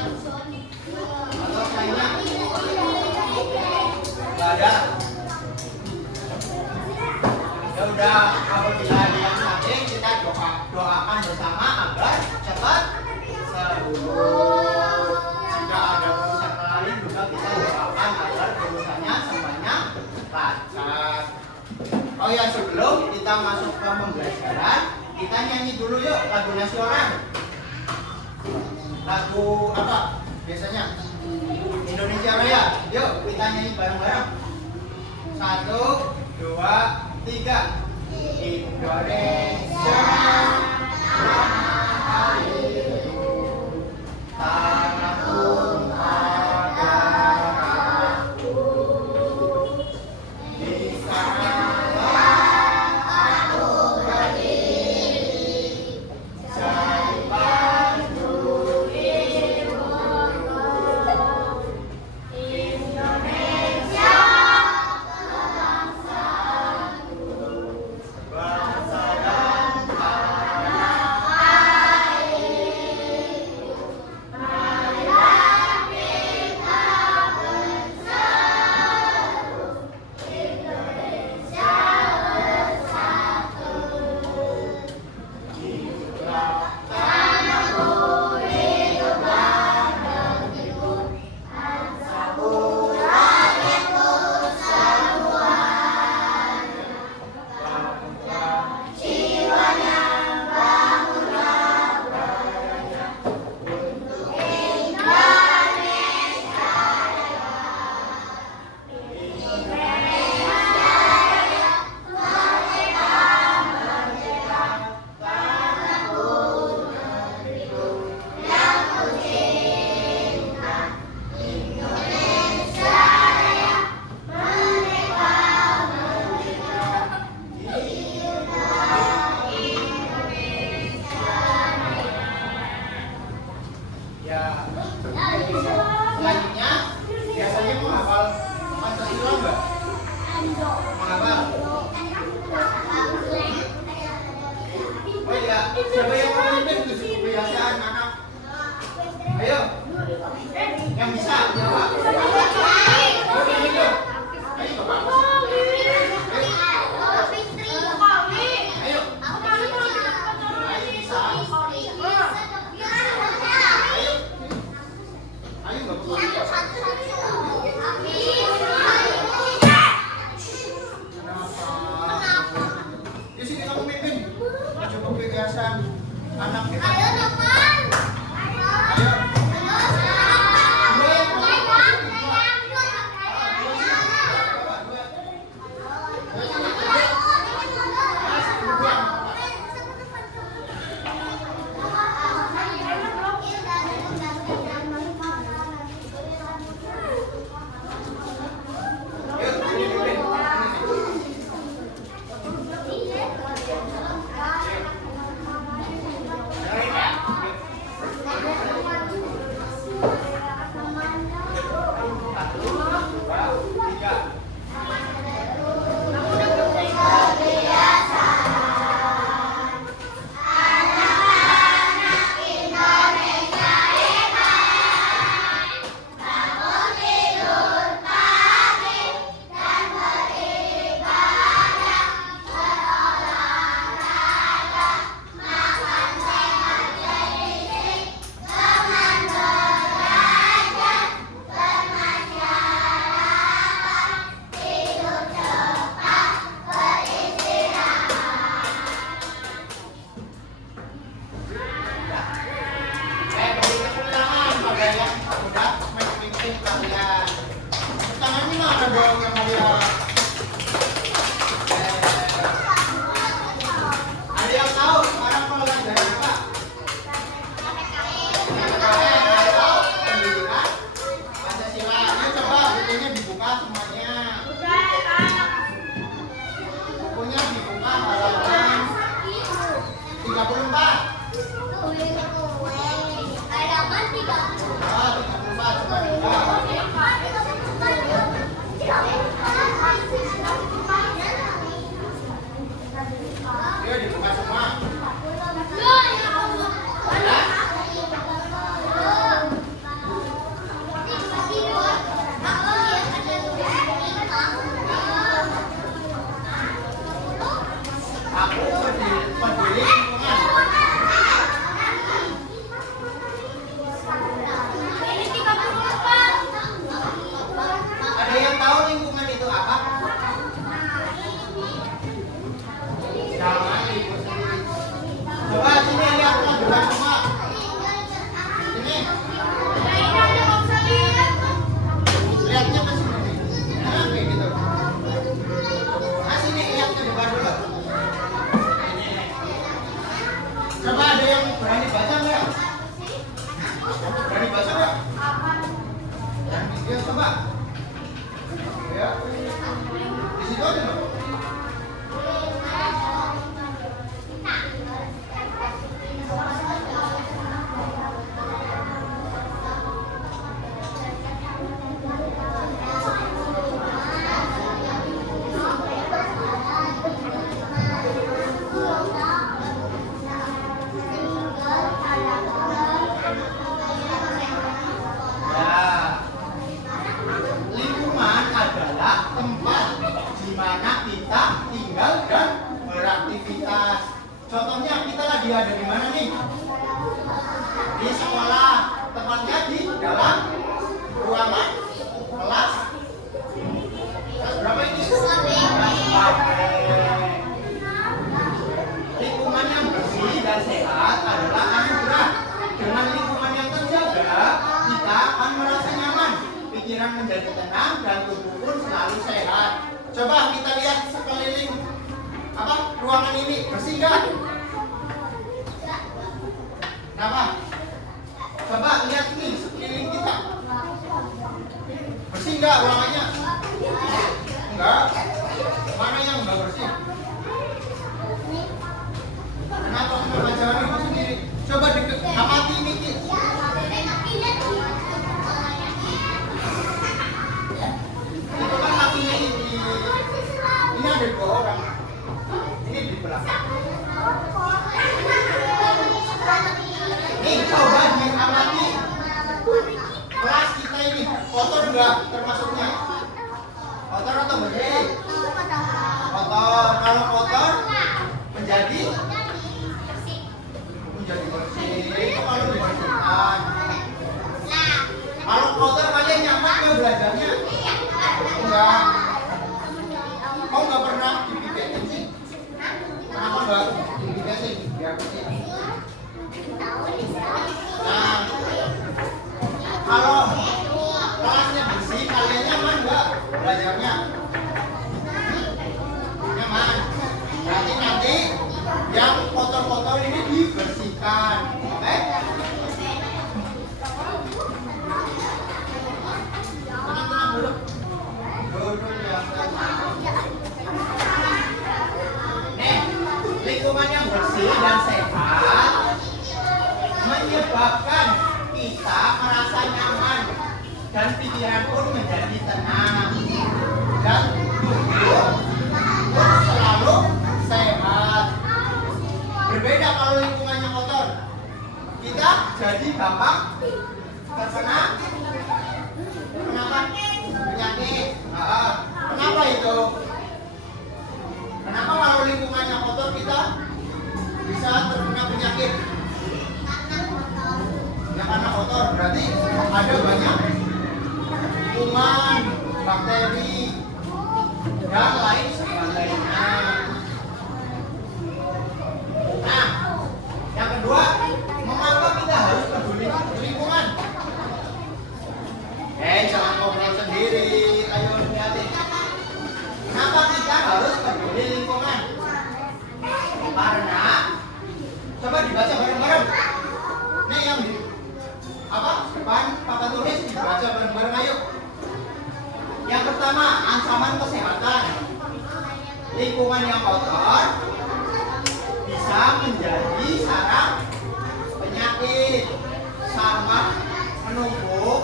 Atau lainnya? Nggak ada. Ya udah, apabila ada yang sakit kita doakan bersama agar cepat sembuh. Jika ada kerusakan lain juga kita doakan agar kerusakannya semuanya lancar. Oh ya, sebelum kita masuk ke pembelajaran, kita nyanyi dulu yuk lagu nasional. Lagu apa biasanya? Indonesia Raya. Yuk kita nyanyi bareng-bareng. 1, 2, 3. Indonesia tanah airku, tanah tumpah darahku. Di sanalah aku berdiri, jadi prajurit Bogor. Indonesia bangsa dan tanah mana kita tinggal dan beraktivitas. Contohnya kita lagi ada di mana nih? Di sekolah, tepatnya di dalam ruangan kelas. Kelas berapa ini? Lingkungan yang bersih dan sehat adalah anugerah. Dengan lingkungan yang terjaga, kita akan merasa nyaman, pikiran menjadi tenang, dan tubuh pun selalu sehat. Coba kita lihat sekeliling ruangan ini bersih nggak? Kenapa? Coba lihat nih sekeliling kita. Bersih nggak ruangannya? Enggak. Mana yang enggak bersih? Kenapa nggak jalan itu sendiri? Coba amati ini. Itu kan matinya ini. Ini ada 2 orang. Ini di belakang. Nih coba diamati. Kelas kita ini kotor enggak termasuknya? Kotor atau bersih? Kotor. Kalau kotor menjadi bersih. Itu kalau dibersihkan. Kalau kotor kalian nyaman nggak belajarnya? Enggak. Kau nggak pernah dipipetin sih? Kenapa nggak dipipetin? Biar bersih. Nah, kalau kelasnya bersih, kalian nyaman nggak belajarnya? Nyaman. Berarti nanti yang kotor-kotor ini dibersihkan. Oke? Tenang-tenang dulu. Duduk ya. Nih, lingkungan yang bersih dan sehat menyebabkan kita merasa nyaman dan pikiran pun menjadi tenang dan tubuh pun selalu sehat. Berbeda kalau lingkungannya kotor, kita jadi gampang terkena penyakit. Kenapa itu? Kenapa kalau lingkungannya kotor kita bisa terkena penyakit? Ya karena kotor, berarti ada banyak kuman, bakteri, dan lain sebagainya. Nah, yang kedua, mengapa kita harus peduli lingkungan? Jangan ngobrol sendiri, ayo lihatin. Kenapa kita harus peduli lingkungan? Karena, coba dibaca bareng-bareng. Nih yang di depan papan tulis dibaca bareng-bareng, ayo. Yang pertama, ancaman kesehatan. Lingkungan yang kotor bisa menjadi sarang penyakit, sama menumpuk,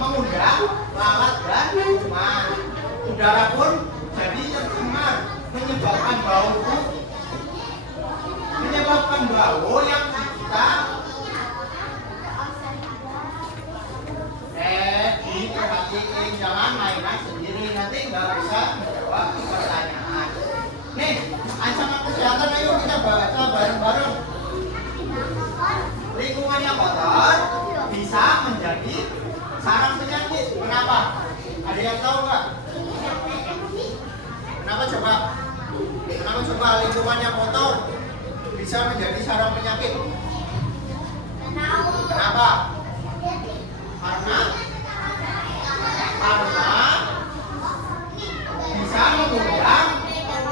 mengundang lalat dan kuman. Udara pun jadi tercemar, menyebabkan bau yang kita diperhatiin. Jangan mainan sendiri, nanti nggak bisa menjawab pertanyaan. Nih, ancaman kesehatan, ayo kita baca bareng-bareng. Lingkungan yang kotor bisa menjadi sarang penyakit. Kenapa? Ada yang tahu nggak? Kenapa coba? Kenapa coba lingkungan yang kotor bisa menjadi sarang penyakit? Kenapa? Karena bisa mengundang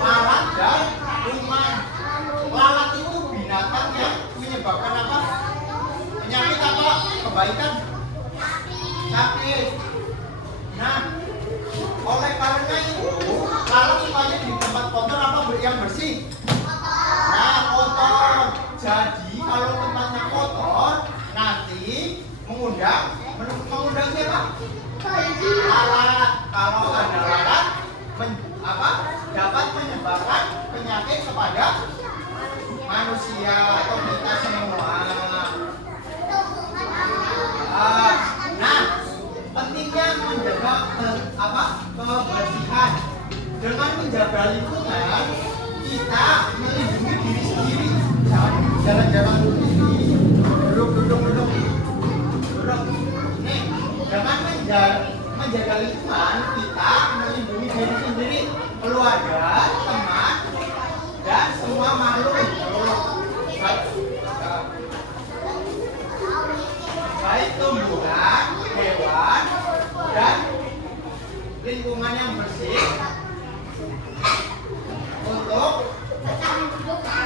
lalat dan kuman. Lalat itu binatang yang menyebabkan apa? Penyakit apa? Kebaikan? Sakit. Nah, oleh karena itu, lalat sukanya di tempat kotor apa yang bersih? Nah, kotor. Jadi kalau tempatnya kotor, nanti mengundang siapa? Lalat. Kalau ada lalat, dapat menyebabkan penyakit kepada manusia atau kita semua. Nah, pentingnya menjaga kebersihan. Dengan menjaga lingkungan, kita melindungi diri sendiri. Jangan jalan-jalan sendiri, duduk. Nih, dengan menjaga lingkungan, kita melindungi diri sendiri, keluarga, teman, dan semua makhluk. Baik tumbuhan, hewan, dan lingkungan yang bersih untuk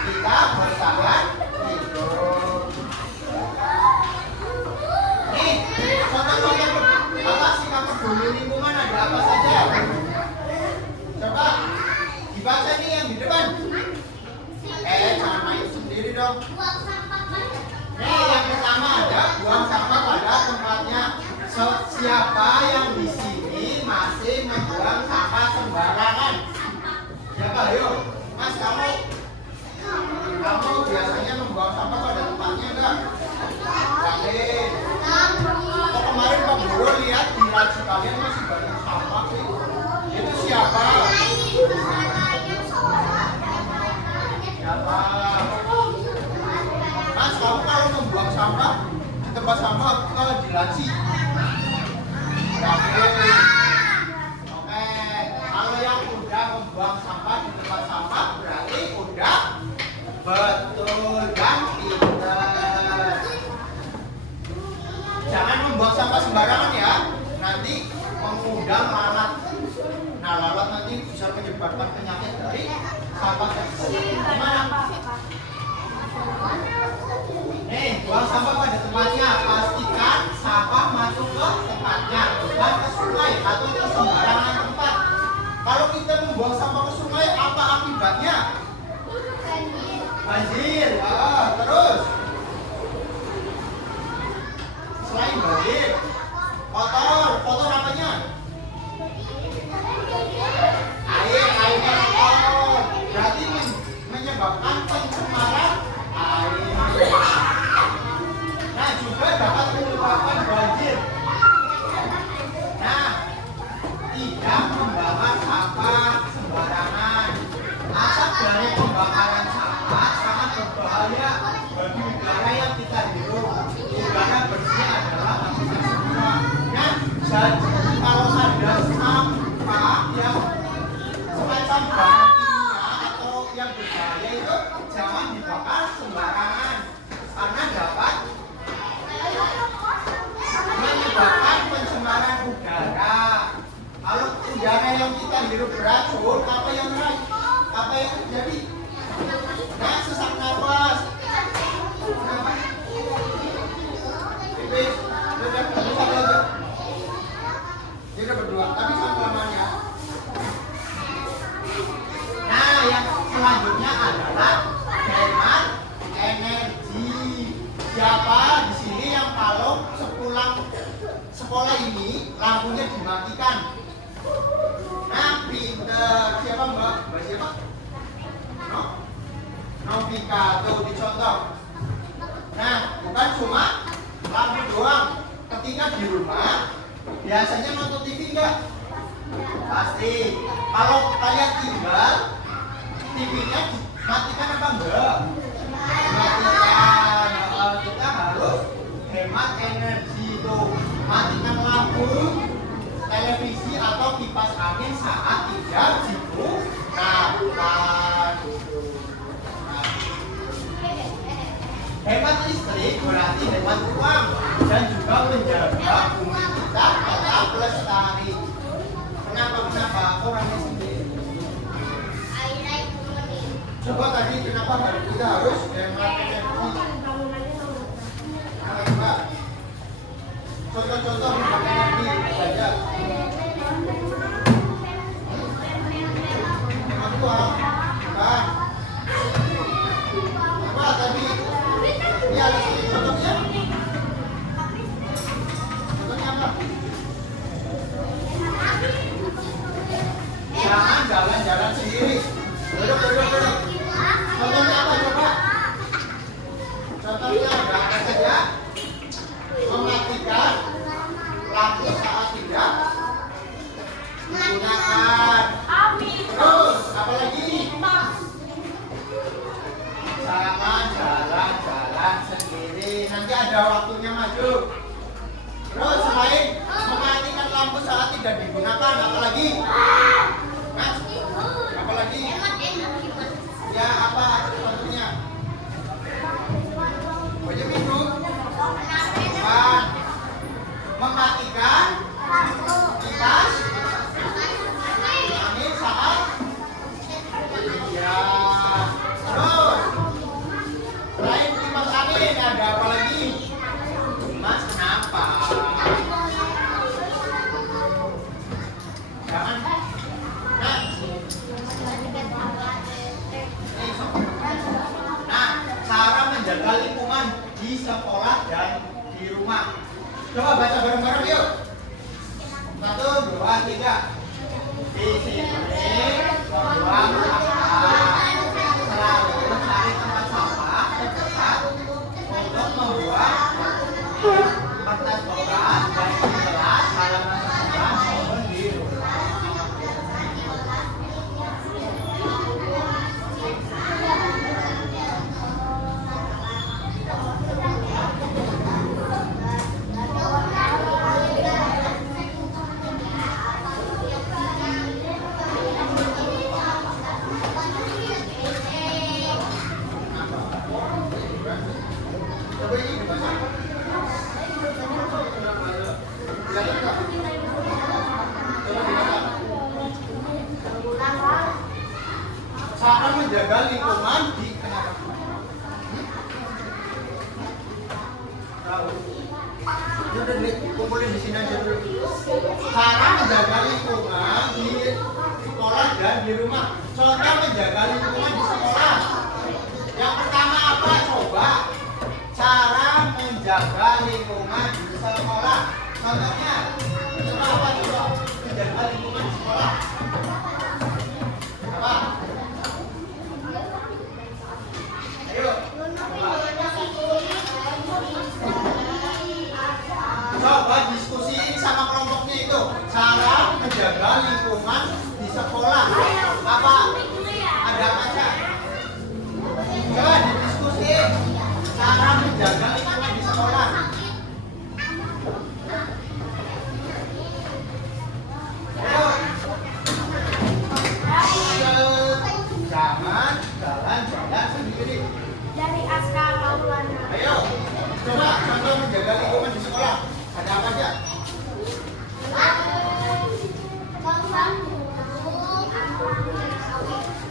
kita bertahan hidup. Nih, contoh-contoh apa sikap peduli lingkungan ada apa saja? Coba dibaca nih yang di depan. Jangan main sendiri dong. Nih, yang pertama ada buang sampah pada tempatnya. Siapa yang di sini masih membuang sampah sembarangan? Siapa? Ayo, Mas, kamu biasanya membuang sampah pada tempatnya enggak? Yakin? Kok kemarin Pak Guru lihat di laci kalian masih banyak sampah sih? Itu siapa? Siapa? Mas, kamu kalau membuang sampah di tempat sampah atau di laci? Yakin? Oke, kalau yang udah membuang sampah di tempat sampah berarti udah betul dan pintar. Jangan membuang sampah sembarangan ya, nanti mengundang lalat. Nah, lalat nanti bisa menyebabkan penyakit dari sampah tersebut. Gimana? Nih, buang sampah pada tempatnya. Pastikan sampah masuk ke tempatnya, bukan ke sungai atau ke sembarangan tempat. Kalau kita membuang sampah ke sungai, apa akibatnya? Banjir. Terus selain banjir, kotor apanya? Airnya kotor. Berarti menyebabkan pencemaran air. Nah, juga dapat menyebabkan banjir. Nah, tidak membakar sampah sembarangan. Asap dari pembakaran sampah sangat berbahaya bagi udara yang kita hirup. Udara bersih adalah habitat semua. Nah, jadi kalau ada sampah yang semacam bahan kimia atau yang berbahaya itu jangan dibakar sembarangan, karena dapat menyebabkan pencemaran udara. Kalau udara yang kita hirup beracun, apa yang terjadi? Nah, sesak nafas. Kita berdua, tapi sama-samanya. Nah, yang selanjutnya adalah hemat energi. Siapa di sini yang kalau sepulang sekolah ini lampunya dimatikan? Nah, pinter. Siapa Mbak? Mbak siapa? Novika, tuh dicontoh. Nah, bukan cuma lampu doang. Ketika di rumah, biasanya nonton TV enggak? Pasti. Kalau kalian tinggal, TV-nya dimatikan apa enggak? Matikan. Kita harus hemat energi itu. Matikan lampu, televisi atau kipas angin saat tidak digunakan. Hemat listrik berarti hemat uang dan juga menjaga bumi kita tetap lestari. Kenapa? Orangnya sendiri. Coba tadi kenapa kita harus hemat energi? Coba contoh-contoh hemat energi saja. Hemat uang, kan? Apa tadi? Ya, contohnya? Contohnya apa? Jangan jalan-jalan sendiri. Duduk. Contohnya apa coba? Contohnya apa saja? Mematikan lampu saat tidak digunakan. di sekolah dan di rumah. Coba baca bareng-bareng yuk. 1, 2, 3. Disiplin membuang sampah. Selalu cari tempat sampah terdekat untuk membuang kertas bekas dan di kelas, halaman sekolah maupun di rumah. Coba ini dibaca. Cara menjaga lingkungan di udah kumpulin di sini aja dulu. Cara menjaga lingkungan di sekolah dan di rumah. Contoh menjaga lingkungan di sekolah. Yang pertama apa? Coba cara menjaga lingkungan di sekolah. Contohnya, coba apa? Coba menjaga lingkungan di sekolah. Apa? Ayo. Coba diskusiin sama kelompoknya itu cara menjaga lingkungan di sekolah. Apa? Ada apa aja? Coba didiskusiin cara menjaga lingkungan di sekolah. Ayo. Jangan jalan-jalan sendiri. Dari Aska Maulana. Ayo, coba contoh menjaga lingkungan di sekolah. Ada apa aja?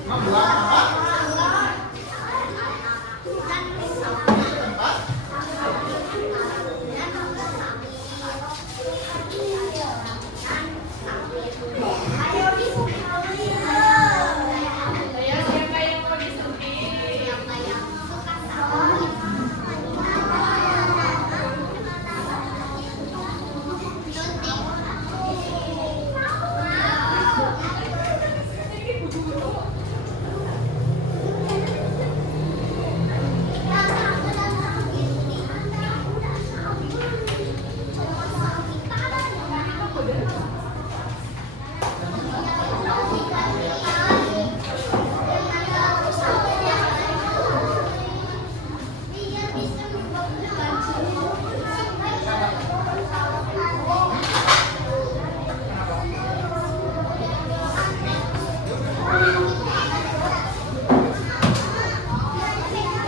Membuang apa? Di tempat. Ayo siapa yang mau disuntik?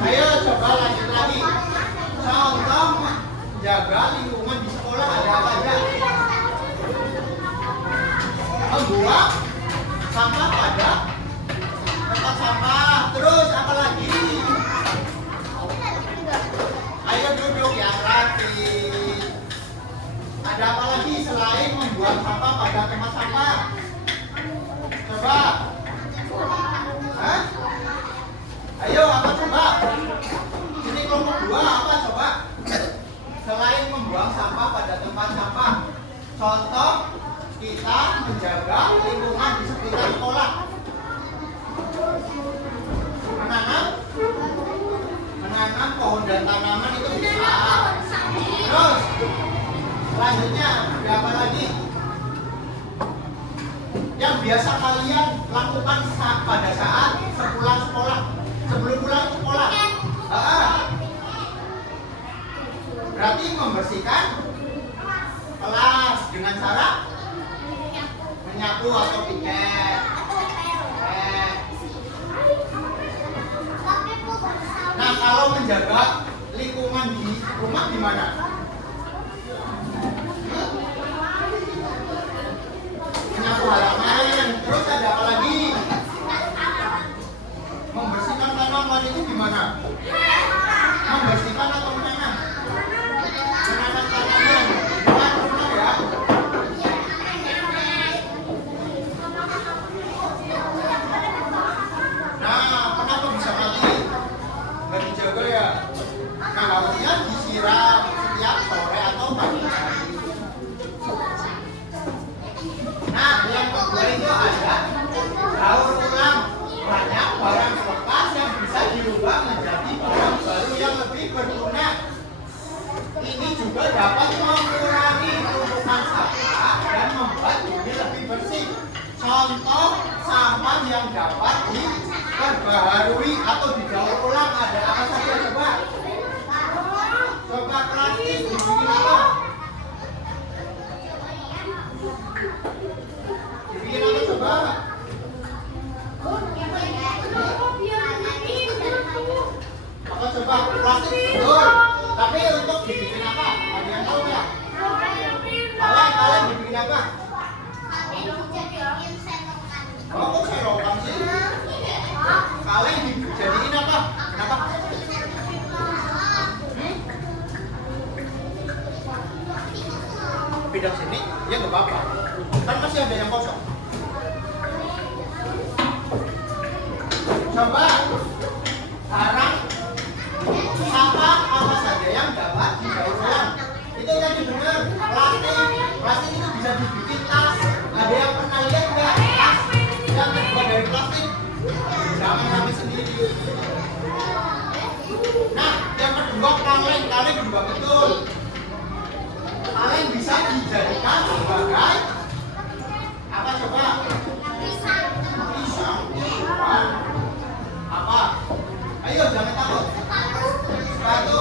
Ayo coba lanjut lagi. Contoh menjaga lingkungan di sekolah ada apa aja? Membuang sampah pada tempat sampah. Terus apa lagi? Ayo duduk yang rapi. Ada apa lagi selain membuang sampah pada tempat sampah? Coba. Hah? Ayo apa coba? Ini kelompok 2 apa coba? Selain membuang sampah pada tempat sampah. Contoh kita menjaga lingkungan di sekitar sekolah. Menanam pohon dan tanaman itu bisa. Terus selanjutnya ada apa lagi? Yang biasa kalian lakukan pada saat sepulang sekolah, sebelum pulang sekolah. Berarti membersihkan kelas dengan cara menyapu atau piket. Nah, kalau menjaga lingkungan di rumah gimana? Menyapu halaman. Terus ada apa lagi? Membersihkan tanaman itu gimana? Membersihkan atau menanam? Menanam tanaman. Bukan rumah ya. binatang yang dapat diperbaharui atau didaur ulang ada apa saja coba? Coba plastik dibikin apa? Dibikin apa coba? Apa coba plastik betul? Tapi untuk dibikin apa? Ada yang tahu nggak? Kalian dibikin apa? Oh, kok serokan sih? Kalian dijadiin apa? Kenapa? Pindah sini? Ya nggak apa-apa. Kan masih ada yang kosong. Coba sekarang apa saja yang dapat didaur ulang? Itu yang didengar plastik itu bisa dibikin tas. Ada yang pernah lihat nggak tas yang terbuat dari plastik? Jangan sampai sendiri. Nah, yang kedua kaleng juga betul. Kaleng bisa dijadikan sebagai apa coba? Pisang. Apa? Ayo jangan takut. Sepatu.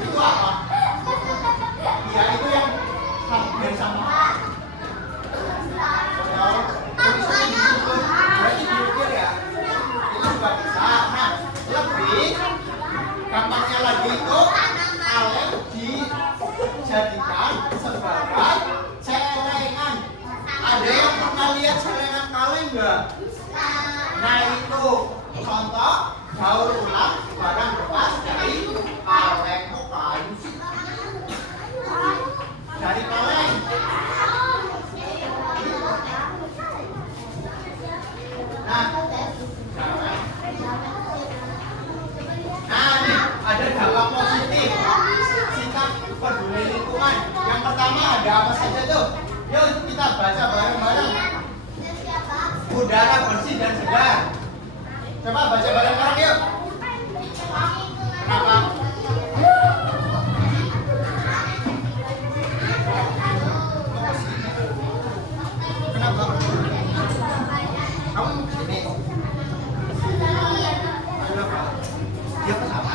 Itu apa? Ya itu yang hampir sama. Tulisannya gitu. Berarti diukir ya. Itu juga bisa. Nah, lebih gampangnya lagi itu kaleng dijadikan sebagai celengan. Ada yang pernah lihat celengan kaleng nggak? Nah itu contoh daur ulang barang bekas dari kaleng. Kok kayu sih? Dari kaleng. Nah nih ada dampak positif sikap peduli lingkungan. Yang pertama ada apa saja tuh? Yuk kita baca bareng-bareng. Udara bersih dan segar. Coba baca bareng-bareng yuk. Kenapa? Kenapa? Kamu kesini? Kenapa? Dia kenapa?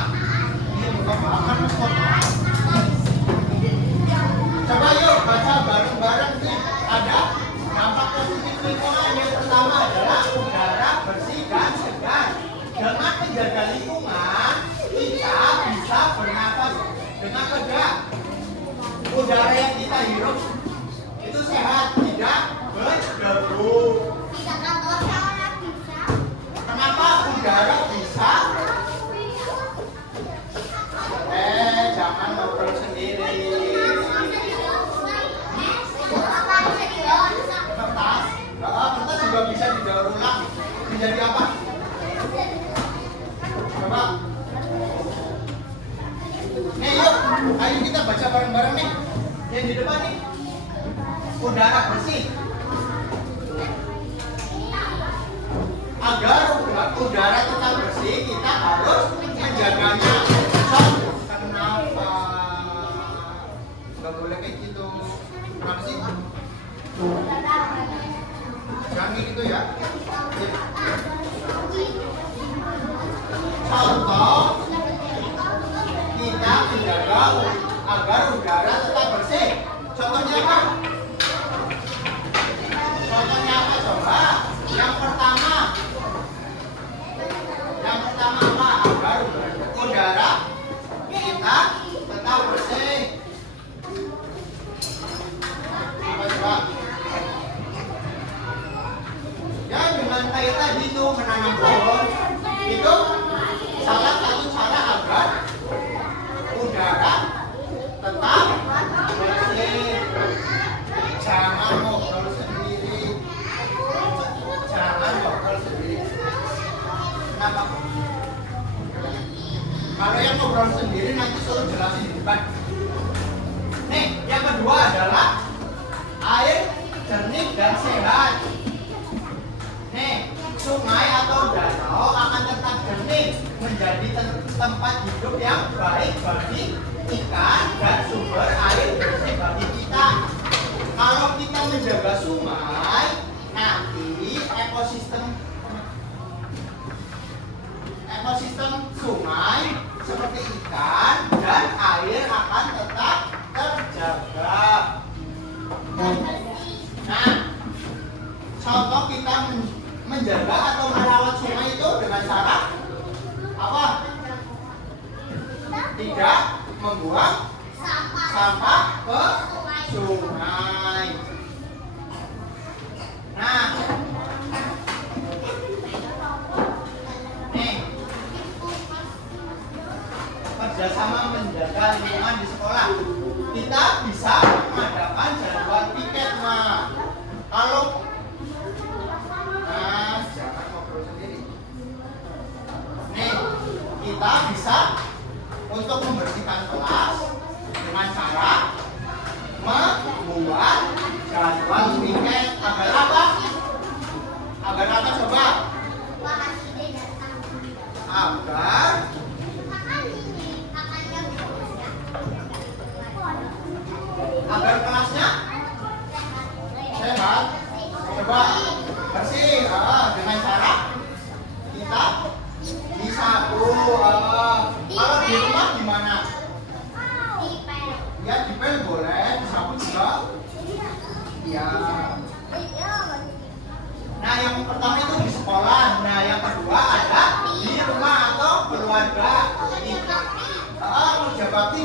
Dia bukan makan Coba yuk baca bareng-bareng nih. Ada dampak positif lingkungan. Yang pertama adalah udara bersih dan segar. Dengan menjaga lingkungan, kita bisa bernapas dengan lega. Udara yang kita hirup itu sehat, tidak berdebu. Kenapa udara bisa? Jangan ngobrol sendiri. Kertas juga bisa didaur ulang menjadi apa? Coba. Nih yuk, ayo kita baca bareng-bareng nih. Yang di depan nih. Udara bersih. Agar udara tetap bersih, kita harus menjaganya. Kenapa? Gak boleh kayak gitu. Kenapa sih? Jangan gitu ya. Contoh, kita menjaga agar udara tetap bersih. Contohnya apa? Contohnya apa coba? Yang pertama apa? Agar udara kita tetap bersih. Apa coba? Ya dengan kayak tadi itu menanam pohon itu salah satu cara agar udara tetap bersih. Jangan ngobrol sendiri. Kenapa? Kalau yang ngobrol sendiri nanti suruh jelasin di depan. Nih, yang kedua adalah air jernih dan sehat. Nih, sungai atau danau akan tetap jernih, menjadi tempat hidup yang baik bagi ikan dan sumber air bersih bagi kita. kalau kita menjaga sungai, nanti ekosistem sungai seperti ikan dan air akan tetap terjaga. Nah, contoh kita menjaga atau merawat sungai itu dengan cara apa? Tidak membuang sampah ke sungai. Nah, nih, kerjasama menjaga lingkungan di sekolah. Kita bisa mengadakan jadwal piket, Nah. Kalau jangan ngobrol sendiri. Nih, kita bisa untuk membersihkan kelas dengan cara membuat jadwal piket. Agar apa? Agar apa coba? Agar kelasnya sehat. Coba bersih dengan cara kita disapu. Kalau di rumah gimana? Ya dipel boleh, disapu juga. Ya. Nah, yang pertama itu di sekolah. Nah, yang kedua ada di rumah atau keluarga. Kerja bakti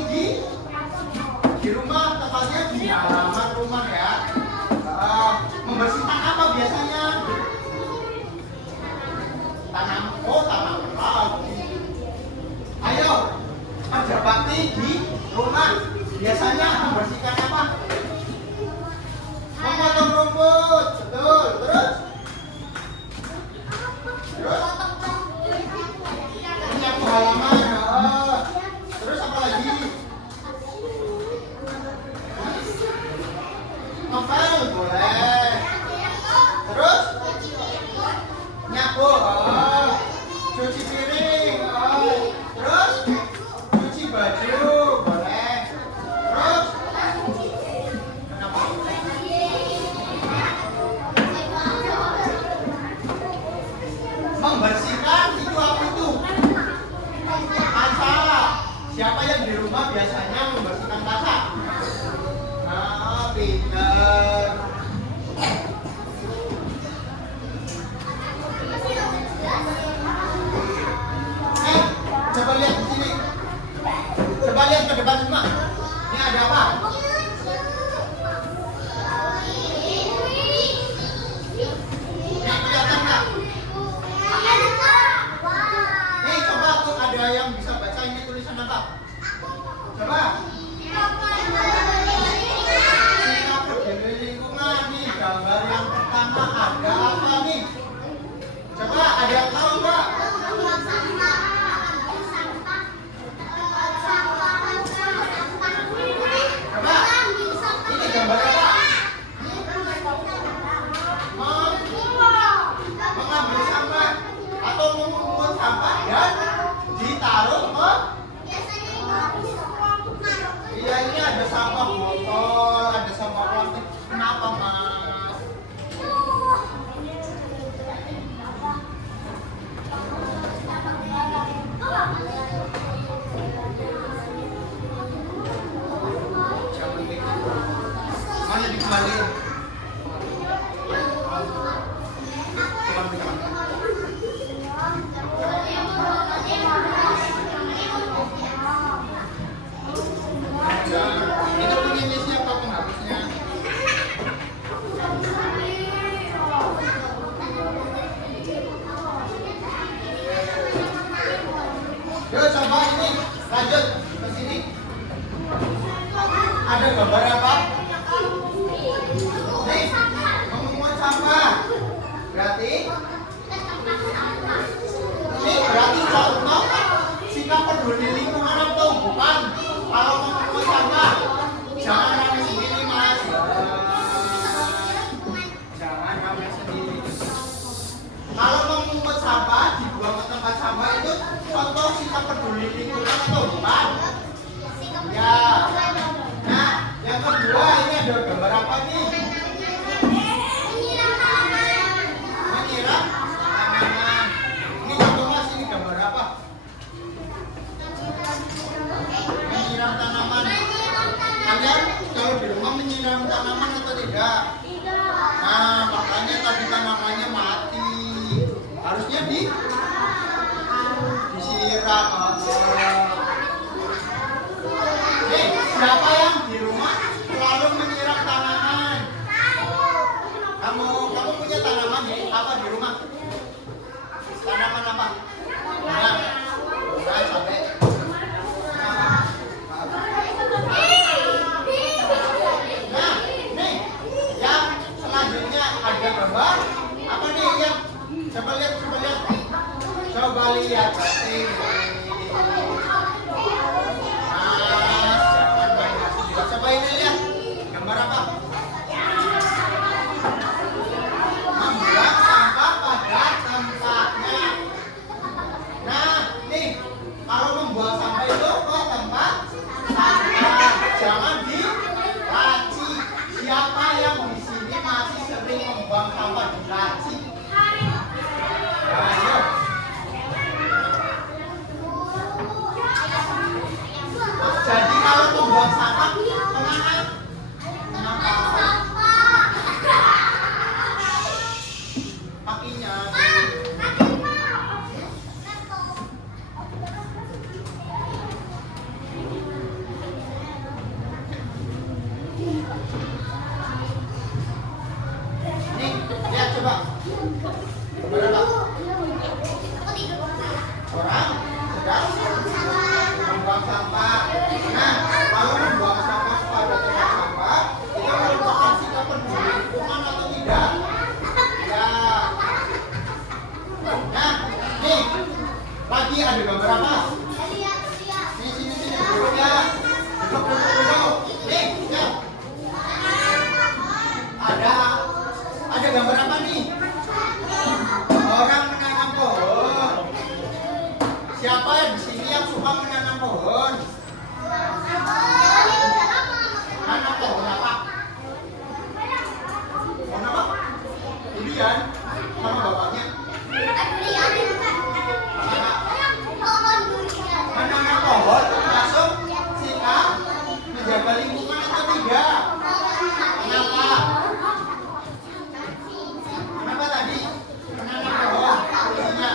di rumah, tepatnya di halaman rumah ya. Membersihkan apa biasanya? Tanam lagi. Ayo, kerja bakti di rumah. Biasanya membersihkan apa? Memotong rumput, betul. Terus menyapu halaman. Terus apa lagi? Novel boleh. Terus nyapu, cuci piring, terus cuci baju boleh. Terus kenapa? Membersihkan itu apa itu? Kaca. Siapa yang di rumah biasanya membersihkan kaca? Pinter. Coba lihat di sini. Coba lihat ke depan semua. Ini ada apa? Nih, kelihatan nggak? Nih, coba tuh ada yang bisa baca ini tulisan apa? Coba. Sikap peduli lingkungan nih. Gambar yang pertama ada apa nih? Coba ada yang tahu nggak? Coba. Ini gambar apa? Mengambil sampah atau memungut sampah dan ditaruh ke. Iya, ini ada sampah botol, ada sampah plastik. Kenapa, Mas? Jangan begitu. Mana dikembaliin? Itu punya siapa penghapusnya? Yuk coba ini lanjut ke sini. Ada gambar apa? Nih, memungut sampah. Berarti ini berarti contoh sikap peduli lingkungan itu bukan kalau memungut sampah. Jangan rame sendiri, Mas. Jangan rame sendiri. Kalau memungut sampah dibuang ke tempat sampah itu contoh sikap peduli lingkungan atau bukan? Ya. Nah, yang kedua ini ada gambar apa nih? menyiram tanaman atau tidak? Nah, makanya tadi tanamannya mati. Harusnya disiram. Siapa yang di rumah selalu menyiram tanaman? Kamu punya tanaman apa di rumah? Tanaman apa? Nah, sampai. Nah, nih, yang selanjutnya ada gambar. Apa nih yang? Coba lihat. Coba lihat. Coba ini lihat. Gambar apa? Membuang sampah pada tempatnya. Nah, nih, kalau membuang sampah itu ke tempat sampah, jangan di laci. Siapa yang di sini masih sering membuang sampah di laci? Ayo. Jadi kalau membuang sampah kemana? Kakinya. Nih, lihat coba. Berapa? Orang sedang membuang sampah. Nah, kalau membuang sampah pada tempat sampah, itu merupakan sikap peduli lingkungan atau tidak? Ya. Nah, nih, lagi ada gambar apa? Sini. Duduk ya. Duduk. Nih, ya. Ada gambar apa nih? Orang menanam pohon. Siapa di sini yang suka menanam pohon? Menanam pohon apa? Pohon apa? Durian. Sama bapaknya. Menanam pohon termasuk sikap menjaga lingkungan atau tidak? Kenapa? Kenapa tadi? Menanam pohon fungsinya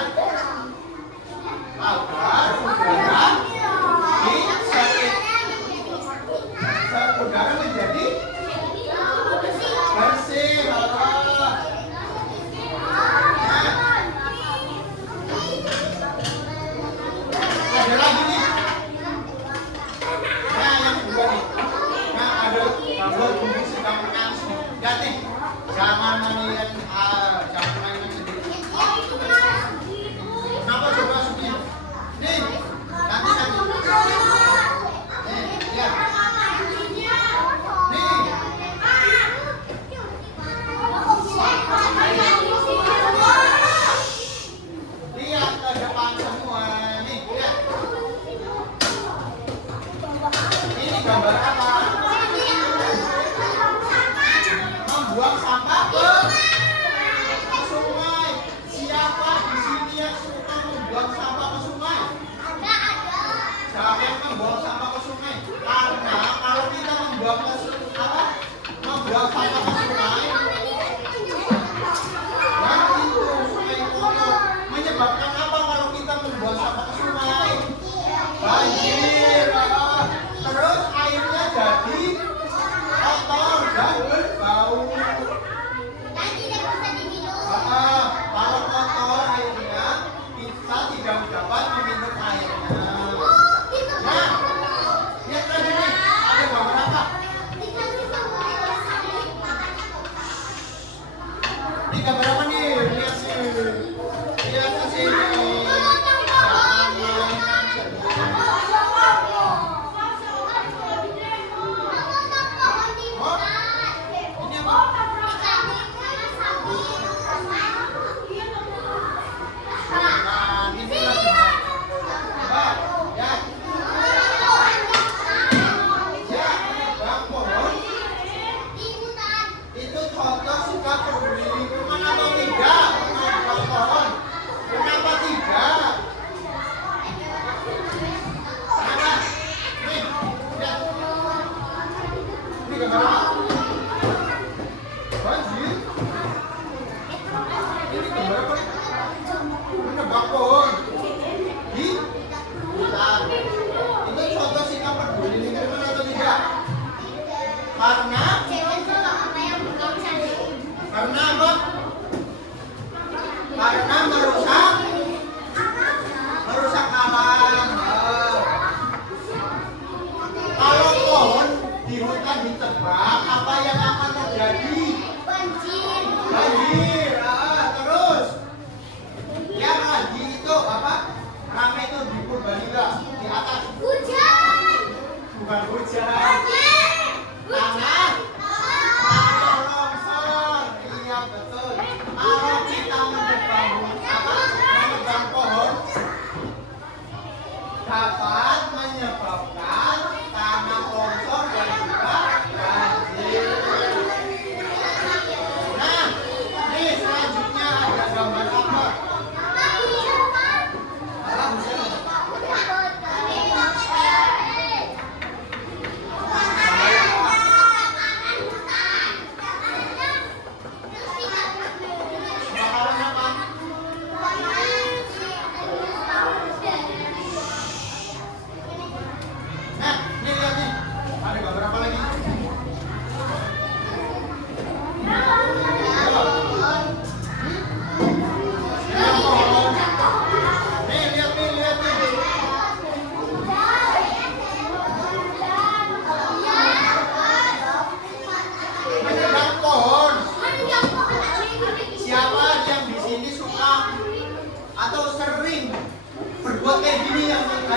agar udara menjadi bersih. Ada lagi nih. Nah, yang kedua nih. Nah, ada gambar bumbu sedang menangis. Lihat nih. Jangan mainin sendiri. Kenapa coba sini? Nih, nanti. Nih, lihat. Nih. Lihat ke depan semua. Nih, lihat. Ini gambar apa? Membuang sampah ke sungai. Siapa di sini yang suka membuang sampah ke sungai? Siapa yang membuang sampah ke sungai? Karena kalau kita membuang sampah ke sungai, yang itu sungai kotor. Menyebabkan apa kalau kita membuang sampah ke sungai? Banjir. Terus airnya jadi kotor dan berbau. Kalau kotor airnya, kita tidak dapat meminum airnya. Nah, lihat lagi nih, ada gambar apa? Ini gambar apa nih? Lihat sini. Lihat ke sini. Jangan mainan sendiri. Ini apa? Nah, ini lagi. Ya. Ya, bang pohon. Itu contoh sikap peduli lingkungan atau tidak?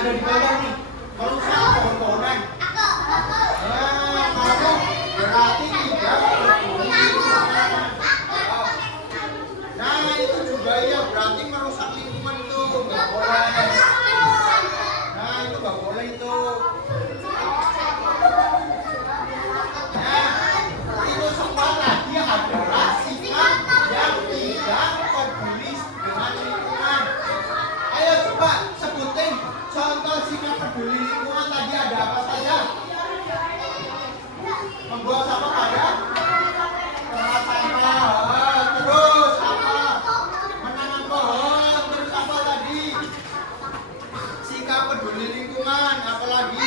ada di bawah nih, merusak pohon-pohonan. Kamu berarti tidak peduli lingkungan. Nah itu juga ya, berarti merusak lingkungan itu nggak boleh. Nah itu nggak boleh itu. Nah itu semua tadi adalah sikap yang tidak peduli dengan lingkungan. Ayo coba sebutin contoh sikap peduli lingkungan tadi ada apa saja? Membuang sampah pada tempat sampah, terus apa? Menanam pohon, terus apa tadi? Sikap peduli lingkungan, apa lagi?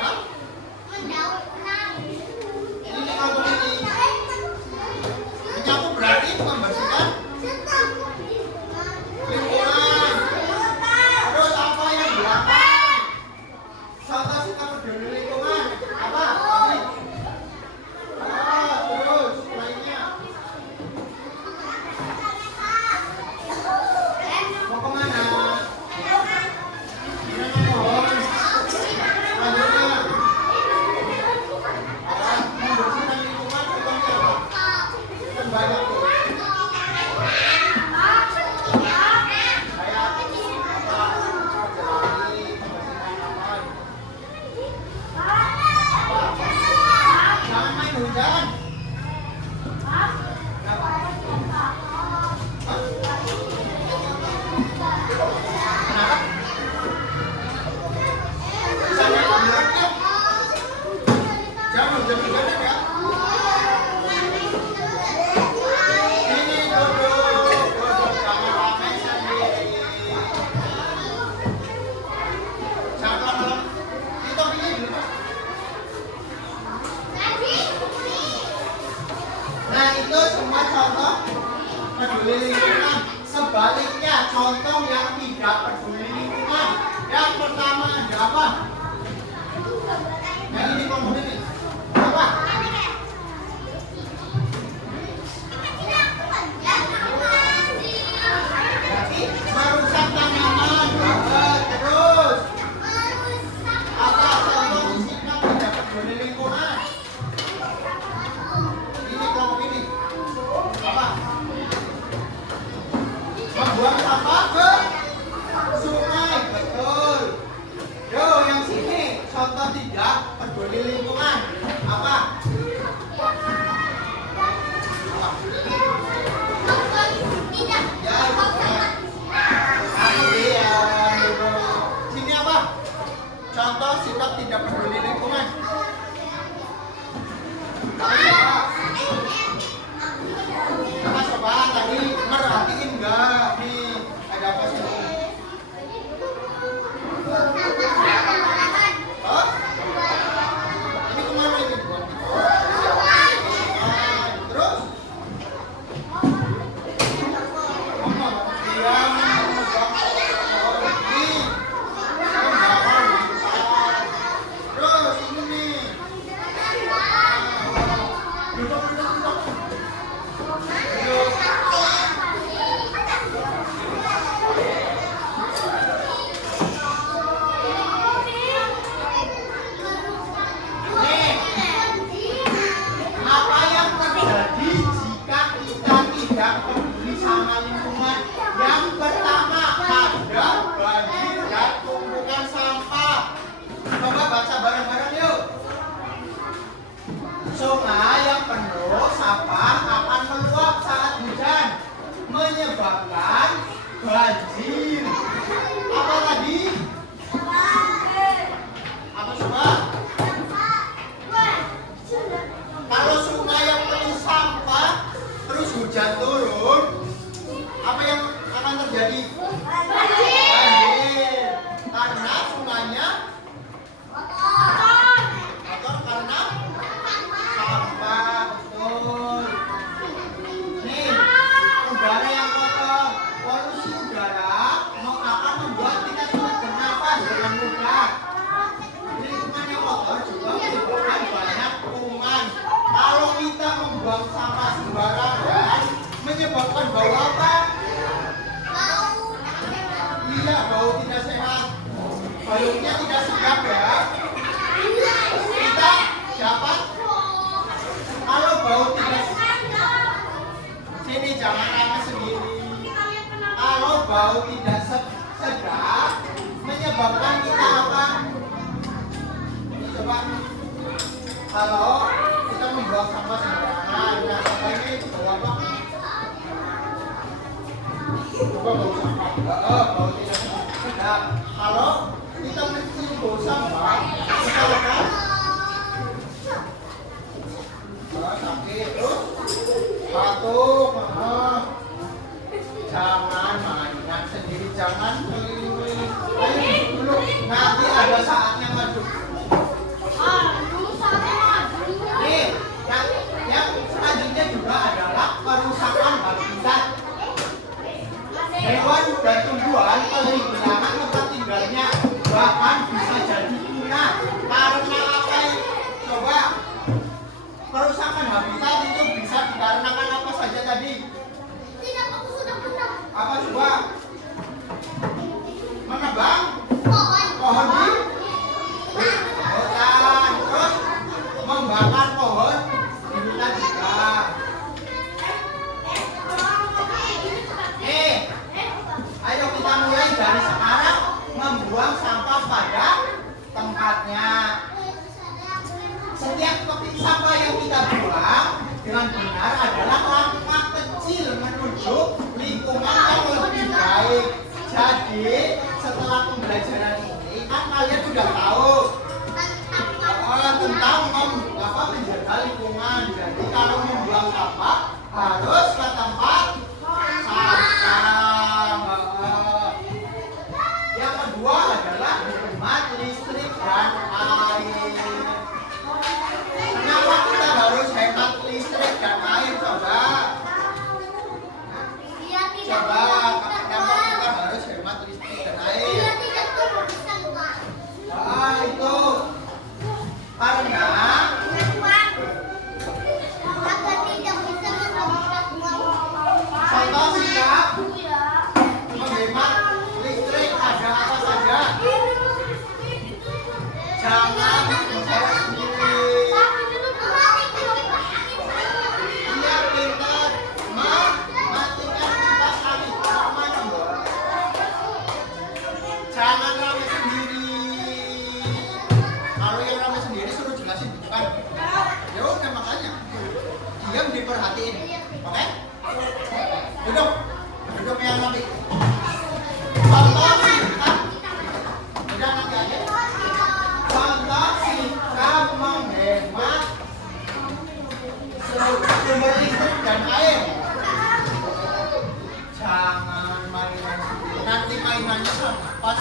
Hah? Ini kelompok ini. Menyapu berarti membersihkan lingkungan. Terus apa yang belakang? Contoh sikap peduli lingkungan apa? Tadi? Terus lainnya. Mau kemana? Menanam pohon. Lanjutnya. Membersihkan lingkungan contohnya apa? Kan banyak tuh. Kayak apa? Jelani, membersihkan apa? Jangan main hujan. Kenapa? Hah? Kenapa? Sana beneran ya? Jangan hujan-hujanan ya. Ini duduk jangan ramai sendiri. Jangan malam. Kita ini dulu. Nah itu semua contoh peduli lingkungan. Sebaliknya contoh yang tidak peduli lingkungan. Yang pertama ada apa? Yang ini kelompok ini. Apa? Berarti merusak tanaman. Terus apa contoh sikap tidak peduli lingkungan? Ini kelompok ini. Apa? Membuang sampah ke sungai. Betul. Yo, yang sini contoh tidak peduli lingkungan. Apa? Ya, aku dia. Sini apa? Contoh sikap tidak peduli lingkungan. Apa coba tadi merhatiin nggak? Nih ada apa sih? Hah? Ini kemana ini? Terus? Dia membuang pohon ini. Terus ini nih. Duduk. Apa yang terjadi jika kita tidak peduli sama lingkungan? Yang pertama ada banjir dan tumpukan sampah. Coba baca bareng-bareng yuk. Sungai yang penuh sampah akan meluap saat hujan, menyebabkan banjir. Apa tadi? Apa coba? Kalau sungai yang penuh sampah, terus hujan turun, apa yang akan terjadi? Banjir. Karena sungainya kotor karena sampah. Betul. Nih, udara yang kotor, polusi udara akan membuat kita sulit bernapas dengan mudah. Lingkungan yang kotor juga menyebabkan banyak kuman. Kalau kita membuang sampah sembarangan, menyebabkan bau apa? Iya, bau tidak sehat. Balungnya tidak sigap ya. Kita dapat kalau bau tidak sini jangan rame sendiri. Kalau bau tidak sedap menyebabkan kita apa? Coba kalau kita membuang sampah sembarangan, nah sampah ini bau apa? Coba bau sampah. Bau tidak sedap. Kalau kita mencium bau sampah, kita akan sakit. Terus batuk. Jangan mainan sendiri, jangan keliling. Ayo dulu, nanti ada saatnya maju. Nih, yang selanjutnya juga adalah perusakan habitat. Hewan dan tumbuhan kehilangan tempat tinggalnya, bahkan bisa jadi punah. Karena apa? Coba perusakan habitat itu bisa dikarenakan apa saja tadi? Apa coba? Menebang pohon di hutan, terus membakar pohon di hutan juga. Ayo kita mulai dari sekarang membuang sampah pada tempatnya. Setiap kotak sampah yang kita buang dengan benar adalah langkah kecil menuju lingkungan yang lebih baik. Jadi setelah pembelajaran ini kan kalian sudah tahu tentang menjaga lingkungan. Jadi kalau membuang sampah harus ke tempat sampah. Yang kedua adalah hemat listrik dan air. Kenapa kita harus hemat listrik dan air? Coba kenapa kita harus hemat listrik dan air? Itu karena contoh sikap menghemat listrik ada apa saja? Jangan membawa sendiri. Dia pintar mematikan kipas angin. Kemana, Mbak? Jangan rame sendiri. Kalau yang rame sendiri suruh jelasin bukan? Ya udah makanya diam diperhatiin. Oke? Duduk yang rapi. Contoh sikap. Udah nanti aja. Contoh sikap menghemat sumber listrik dan air. Jangan mainan sendiri. Nanti mainannya pas.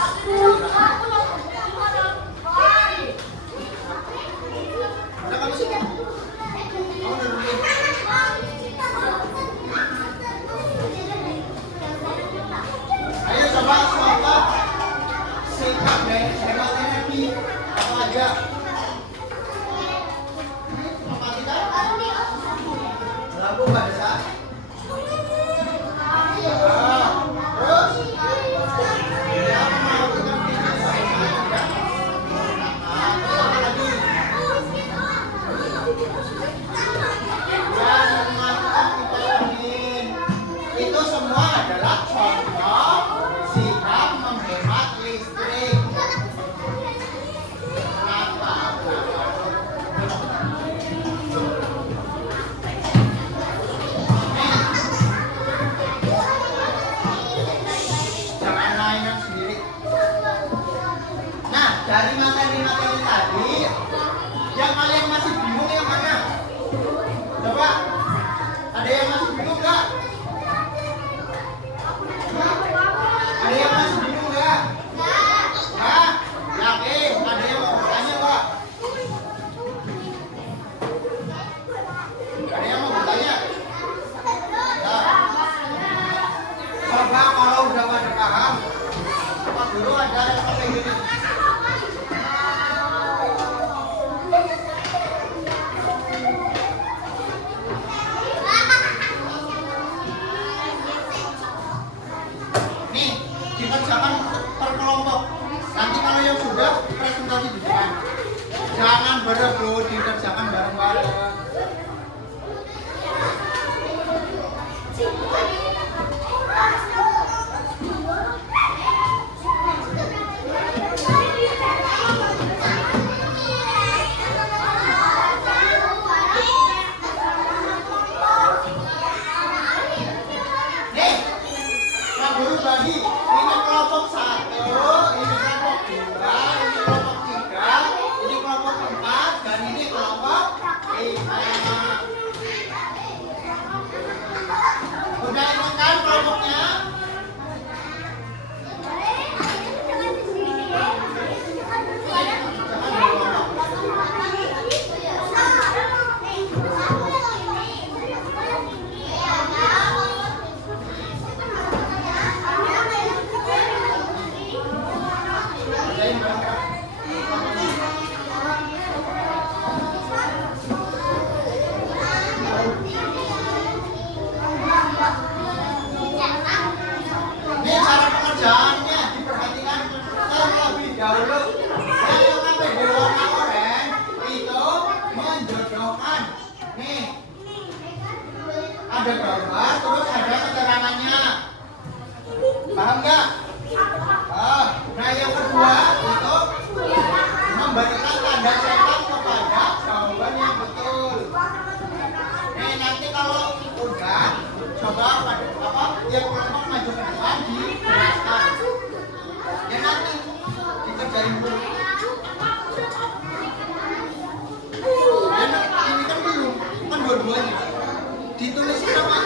Udah kamu sini. Kamu udah duduk. Ayo coba contoh sikap hemat energi apa aja? Mematikan lampu pada saat terus dia mematikan listrik pada saat apa lagi? Dia mematikan kipas angin. Itu semua adalah contoh sikap menghemat listrik. ada gambar, terus ada keterangannya. Paham nggak? Nah yang kedua itu memberikan tanda cetak kepada jawaban yang betul. Nih nanti kalau udah coba yang kelompok maju ke depan dijelaskan. Ya nanti dikerjain dulu. Ya, ini kan belum, kan dua-duanya. Ditulis sama.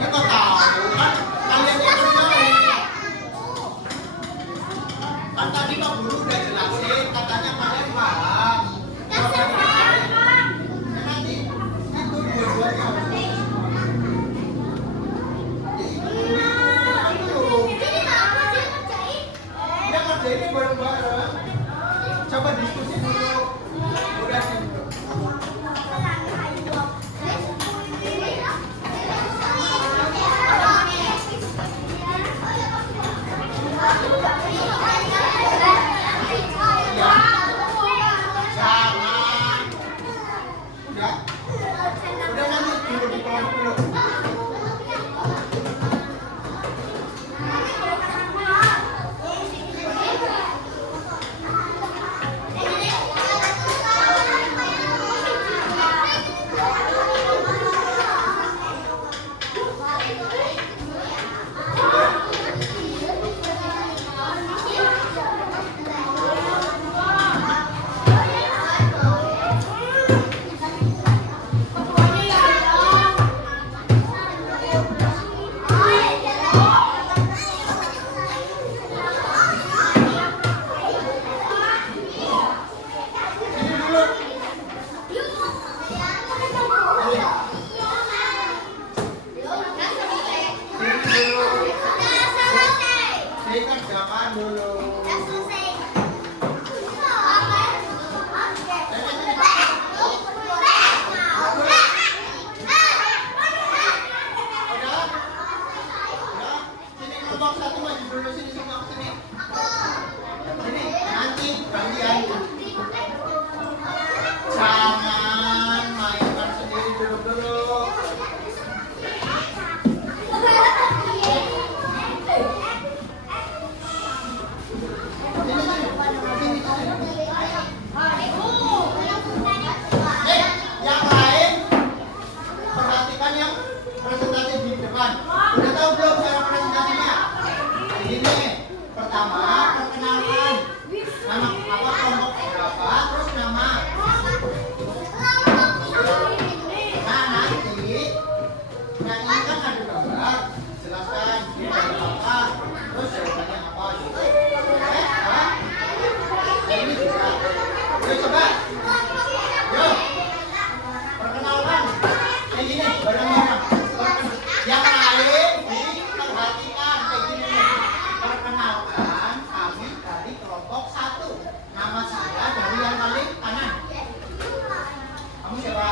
Ya kok tahu kan kalian yang kerjain. Kan tadi Pak Guru udah jelasin, katanya kalian paham. Ya nanti itu dua-duanya. Ya kerjain bareng-bareng. Coba diskusi dulu. Udah sih. Udah nanti dulu di kelompok dulu. Dikerjakan dulu. Sini kelompok satu maju dulu, sini semua sini. Sini nanti kalian jangan mainkan sendiri dulu. Yang lain perhatikan yang presentasi di depan. Udah tahu belum cara presentasinya? Ini pertama perkenalkan nama kelompok berapa, terus nama. Nah nanti yang ini kan ada gambar, jelaskan ini dari apa, terus jawabannya apa gitu. Ini juga. Yuk coba. Yuk. Perkenalkan. Kayak gini, bareng-bareng. Yang lain diperhatikan kayak gini nih. Perkenalkan, kami dari kelompok 1. Nama saya dari yang paling kanan. Kamu siapa?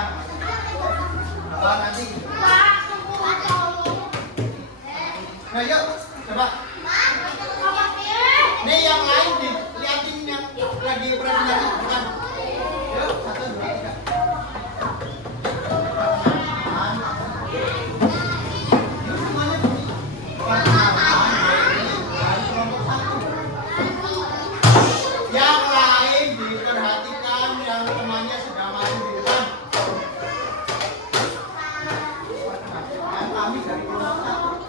Nanti. Nah yuk, coba. Nih yang lain dilihatin yang lagi presentasi bukan. Yuk, 1, 2, 3. Yuk semuanya begini. Perkenalan dari kelompok 1. Yang lain diperhatikan yang temannya sudah maju di depan. Perkenalkan kami dari kelompok 1.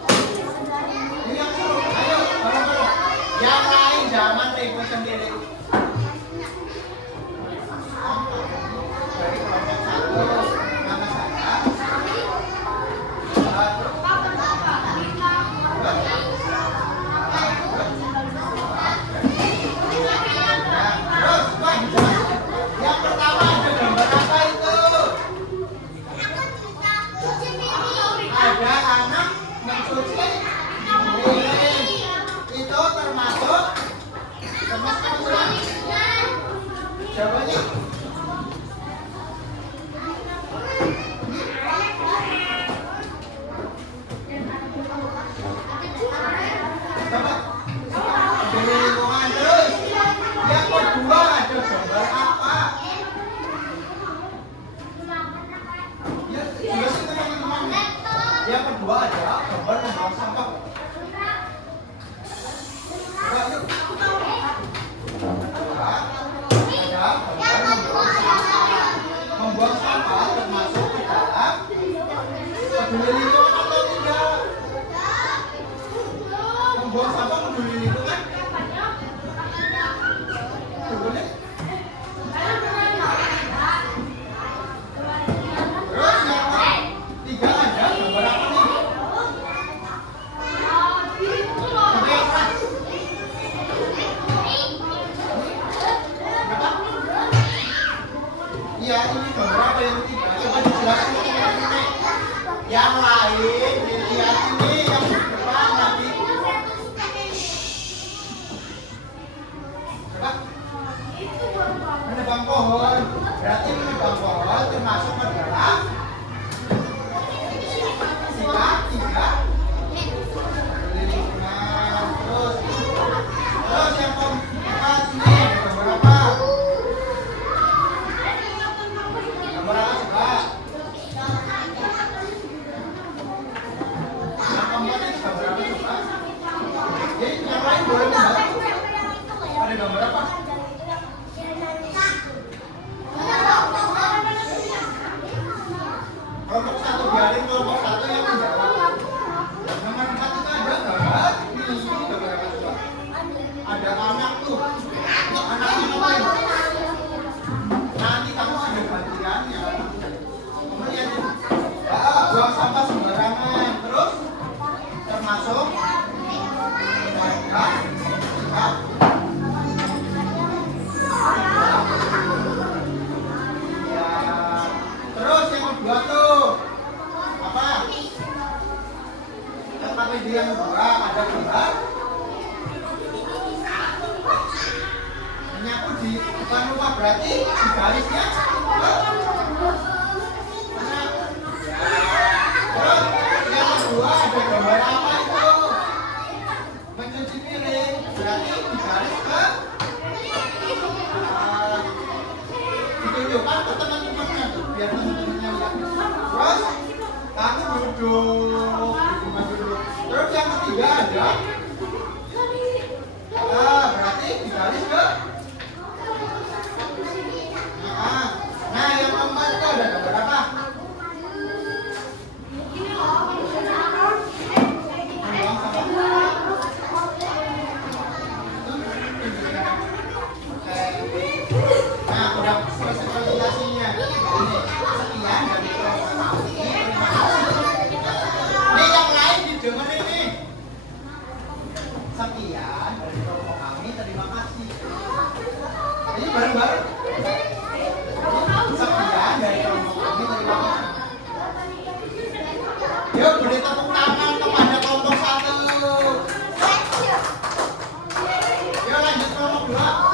Yang kedua adalah gambar membuang sampah. Coba yuk. Kedua, ada gambar membuang sampah. Membuang sampah termasuk ke dalam peduli lingkungan atau tidak? Membuang sampah peduli lingkungan? Peduli? Terus yang tiga ada gambar apa nih? Coba yang keras. Berapa? Iya, ini gambar apa yang ketiga? Coba dijelaskan teman-teman. Yang lain dilihat ini yang di depan lagi. Coba. Menebang pohon. Berarti menebang pohon termasuk ke dalam sila tiga lingkungan. Terus yang keempat ini gambar apa? Gambar apa coba? Yang keempat ini gambar apa coba? Yang lain boleh nggak? Ada gambar apa? Kelompok satu biarin kelompok satu yang menjawab. Nomor 4 itu ada gambar. Ini gambar apa coba? Ada anak tuh. Untuk anaknya ngapain? Nanti kamu ada bagiannya. Kamu lihat nih. Buang sampah sembarangan. Terus termasuk mereka sikap. Terus yang kedua tuh apa? Yang KPD yang kedua ada gambar menyapu di depan rumah, berarti di garisnya mana? Terus yang kedua ada gambar apa itu? Mencuci piring, berarti di garis ke ditunjukkan ke teman-temannya tuh biar teman-temannya lihat. Terus kamu duduk duduk. Terus yang ketiga ada berarti digaris ke nah yang keempat itu ada gambar apa? Membuang sampah. Nah, udah selesai presentasinya. Ini sekian dari kelompok kami. Terima kasih. Ini yang lain didengerin nih. Sekian dari kelompok kami. Terima kasih. Ini bareng-bareng. Sekian dari kelompok kami. Terima kasih. Yuk, beri tepuk tangan kepada kelompok 1. Yuk lanjut kelompok 2.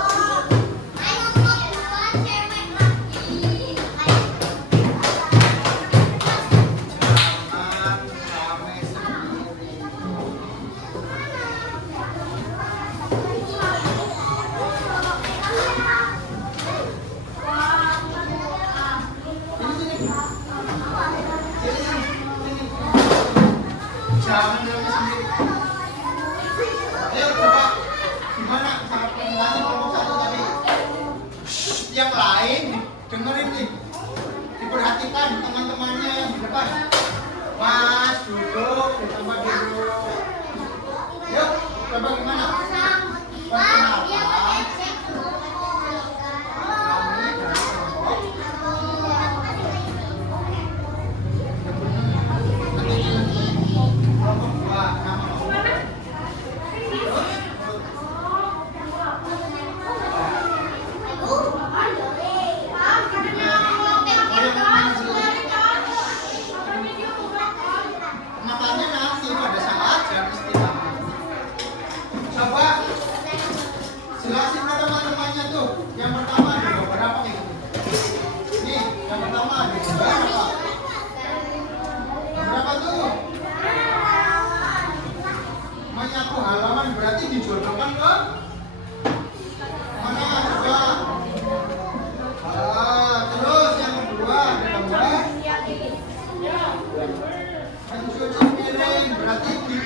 Jangan diri sendiri. Ayo coba gimana cara presentasi kelompok 1 tadi? Yang lain dengerin nih, diperhatikan teman-temannya yang di depan. Mas duduk di tempat duduk. Yuk coba gimana? Perkenalkan kami dari kelompok kelompok 2. Nama kamu? Makanya nanti pada saat jam istirahat coba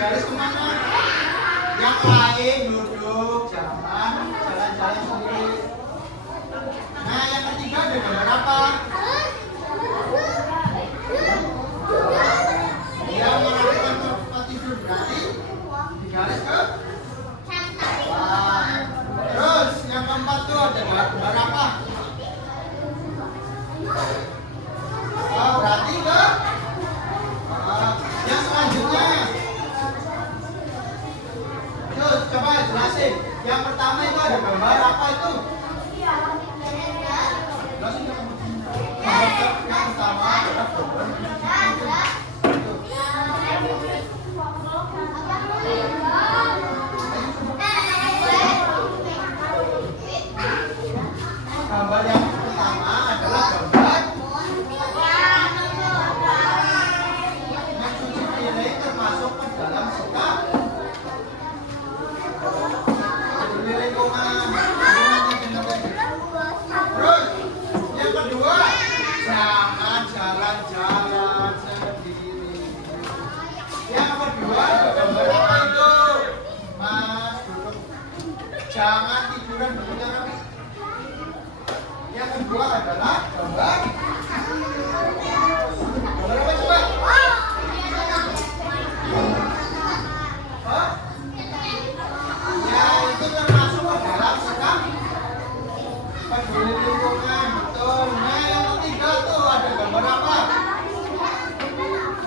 garis kemana? Yang lain duduk, jangan jalan-jalan sendiri. Nah, yang ketiga ada gambar apa? Dia melakukan tempat tidur berarti digaris ke bawah. Terus yang keempat tuh ada gambar apa? Oh, berarti ke yang selanjutnya. Terus coba jelasin. Yang pertama itu ada gambar apa itu? Jelasin yang pertama ada gambar. Gambar yang pertama adalah gambar mencuci piring termasuk ke dalam sekam. Peduli lingkungan. Terus yang kedua, jangan jalan-jalan sendiri. Yang kedua gambar apa itu? Mas duduk. Jangan tiduran bentuknya rapi. Yang kedua adalah gambar apa coba? Hah? Ya itu termasuk ke dalam sekam peduli lingkungan, betul. Nah yang ketiga tuh ada gambar apa?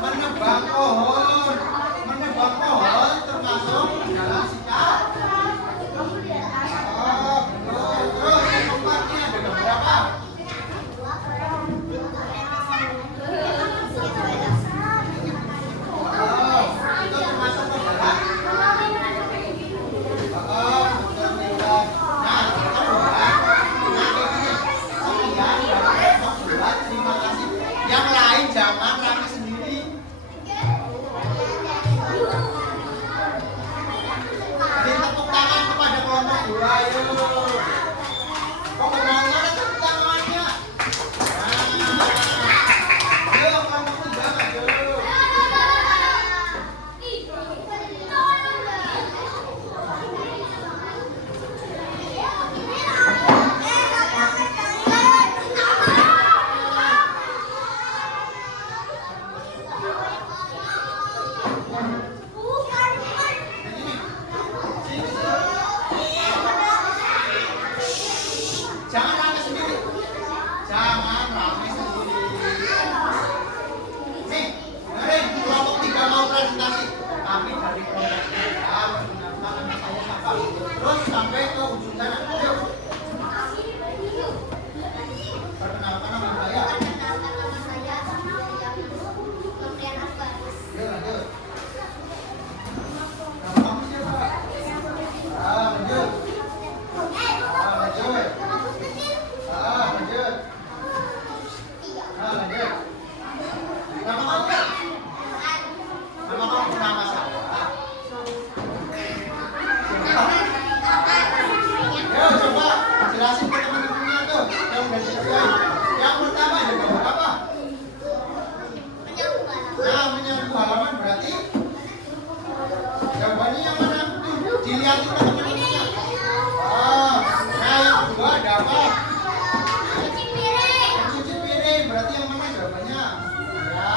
Menebang pohon. Menebang pohon termasuk ke dalam sikap. Oh betul. Terus yang keempat ini ada gambar apa? Oh itu termasuk ke dalam. Oh betul betul. Nah kedua, terima kasih. Yang lain jangan rame sendiri. Tepuk tangan kepada kelompok 2 ayo. Kok kelompok tepuk tangannya? Nah. Ayo kelompok 3 maju. Jangan rame sendiri. Jangan rame sendiri. Nih, dengerin kelompok 3 mau presentasi. Tapi dari kelompok 3 menggunakan saya siapa? Terus sampai ke ujung sana. Yuk. Perkenalkan nama saya. Yuk lanjut. Nama kamu siapa? Lanjut. Lanjut. Lanjut. Lanjut. Nama kamu? Nama kamu nama saya. Yo coba jelasin ke teman-temannya tuh yang udah dikerjain. Yang pertama ada gambar apa? Nah, menyapu halaman berarti gambarnya yang mana? Tuh, dilihatin ke teman-temannya. Oh, nah yang kedua ada apa? Mencuci piring berarti yang mana jawabannya? Ya,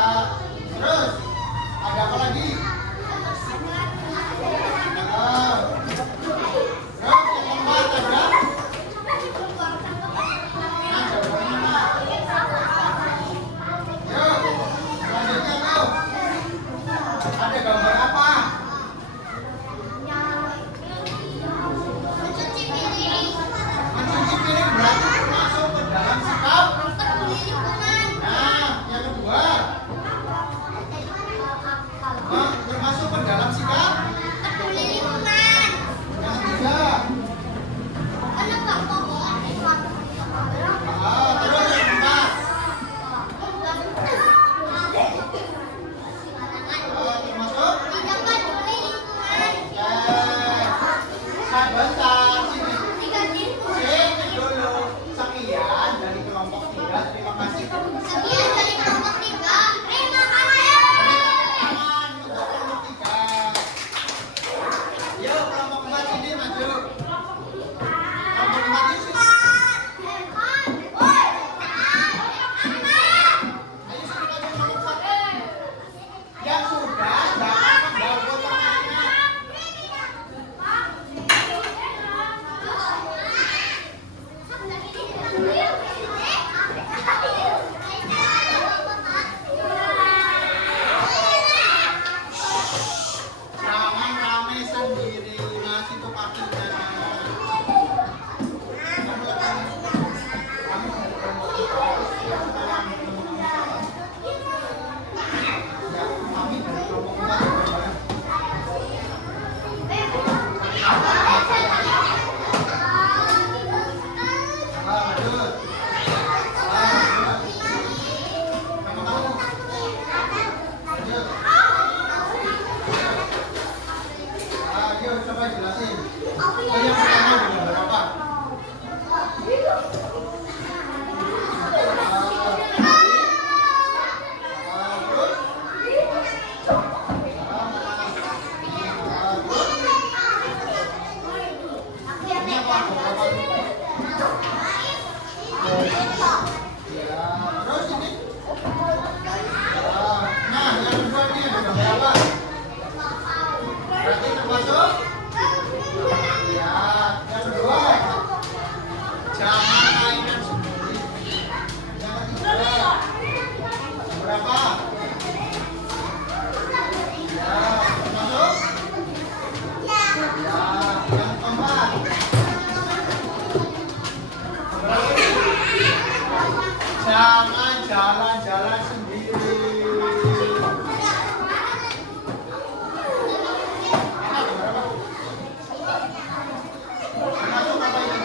Termasuk apa ini?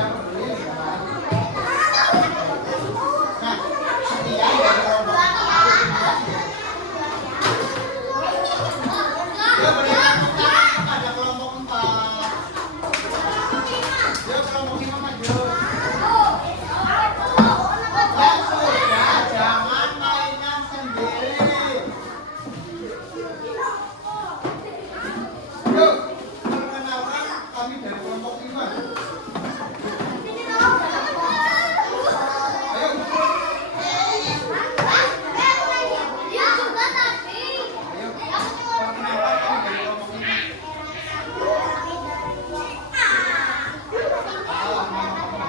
Yang peduli. Nah, sekian dari kelompok. Dia berikan kepada kelompok 4. Dia kelompok 5 maju. Ya sudah, jangan mainan sendiri. Yuk, perkenalkan kami dari kelompok 5. Ayo. Ayo, perkenalkan kami dari kelompok 5. Salah, mama.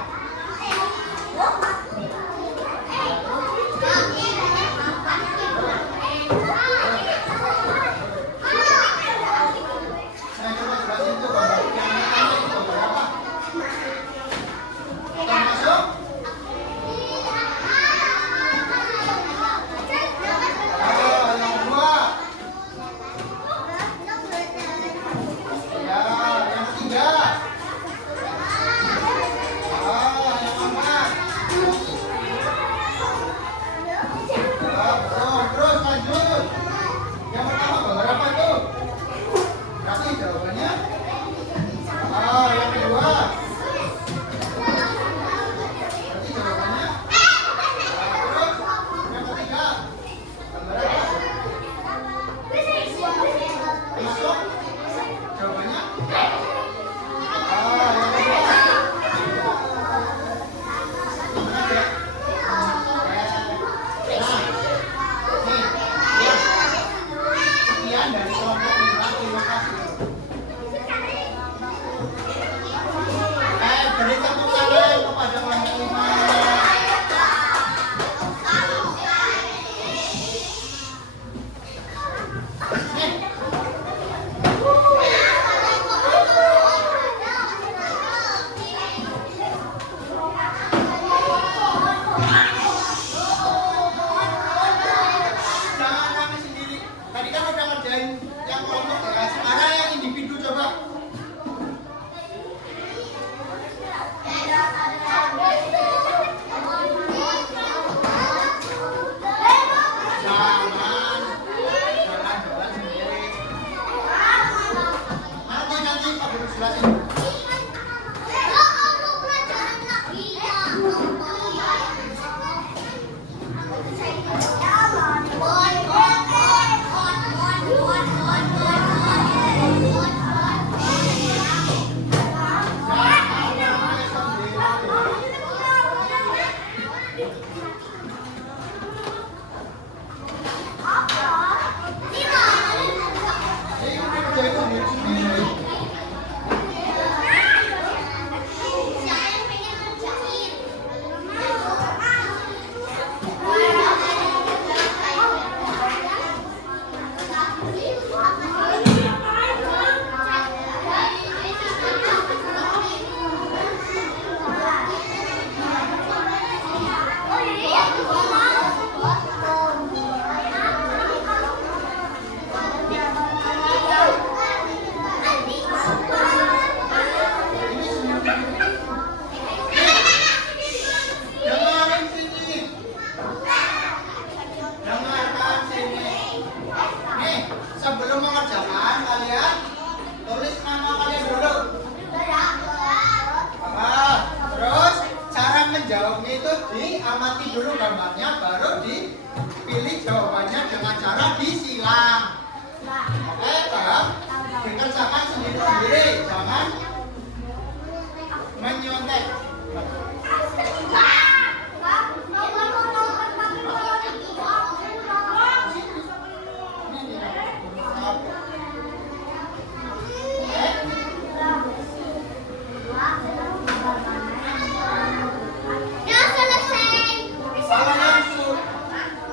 Saya coba jelasin tuh gambar yang pertama itu gambar apa? Termasuk yang kedua, ya, yang ketiga, yang keempat, ya, betul. Terus lanjut. Yang pertama gambar apa tuh? Kasih jawabannya. Yang kedua. Berarti jawabannya. Terus yang ketiga. Gambar apa? Masuk. Jawabannya. Yang kedua. Gimana, Dek? Nah, nih, ya. Sekian dari kelompok 5. Terima kasih. Beri tepuk tangan kepada kelompok 5. Nih. Jangan rame sendiri. Tadi kan udah ngerjain yang kelompok ya. Sekarang yang individu coba. Jangan jalan-jalan sendiri. Nanti Pak Guru jelasin. Jangan rame sendiri. Ini udah kerjain sendiri-sendiri. Dengarin sini. Dengarkan sini. Nih, sebelum mengerjakan kalian tulis nama kalian dulu. Terus cara menjawabnya itu diamati dulu gambarnya, baru dipilih jawabannya dengan cara disilang. Oke, paham? Dikerjakan sendiri-sendiri, jangan menyontek.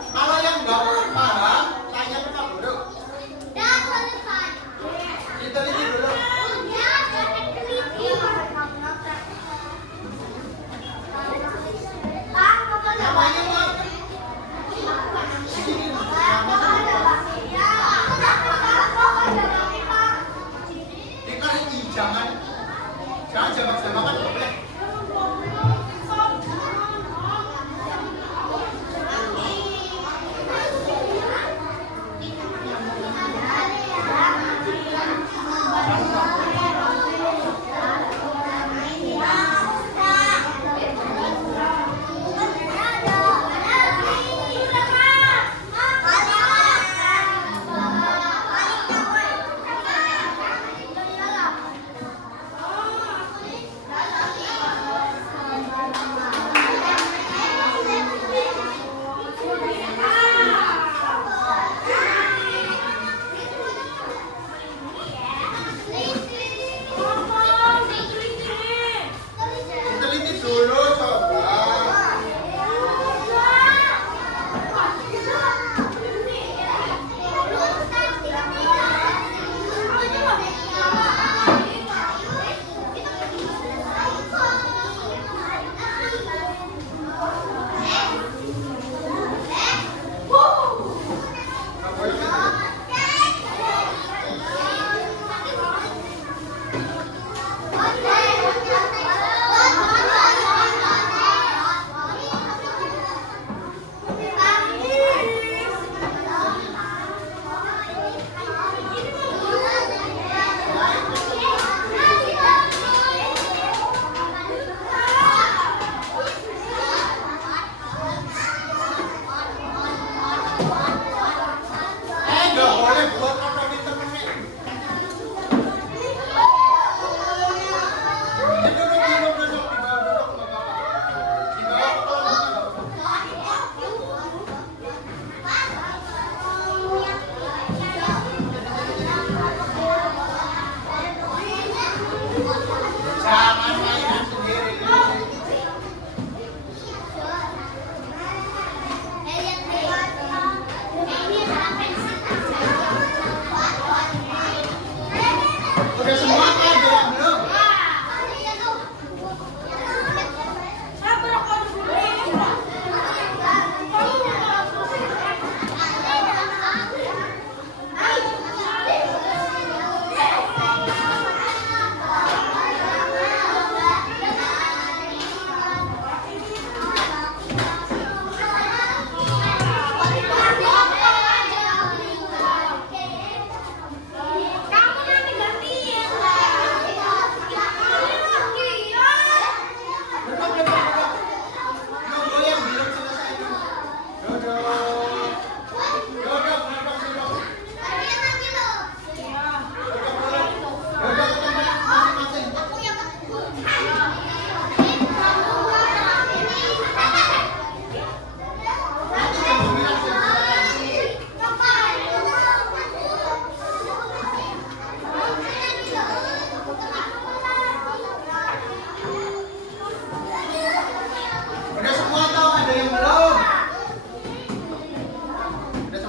Kalau yang nggak paham, tanya ke Pak Guru.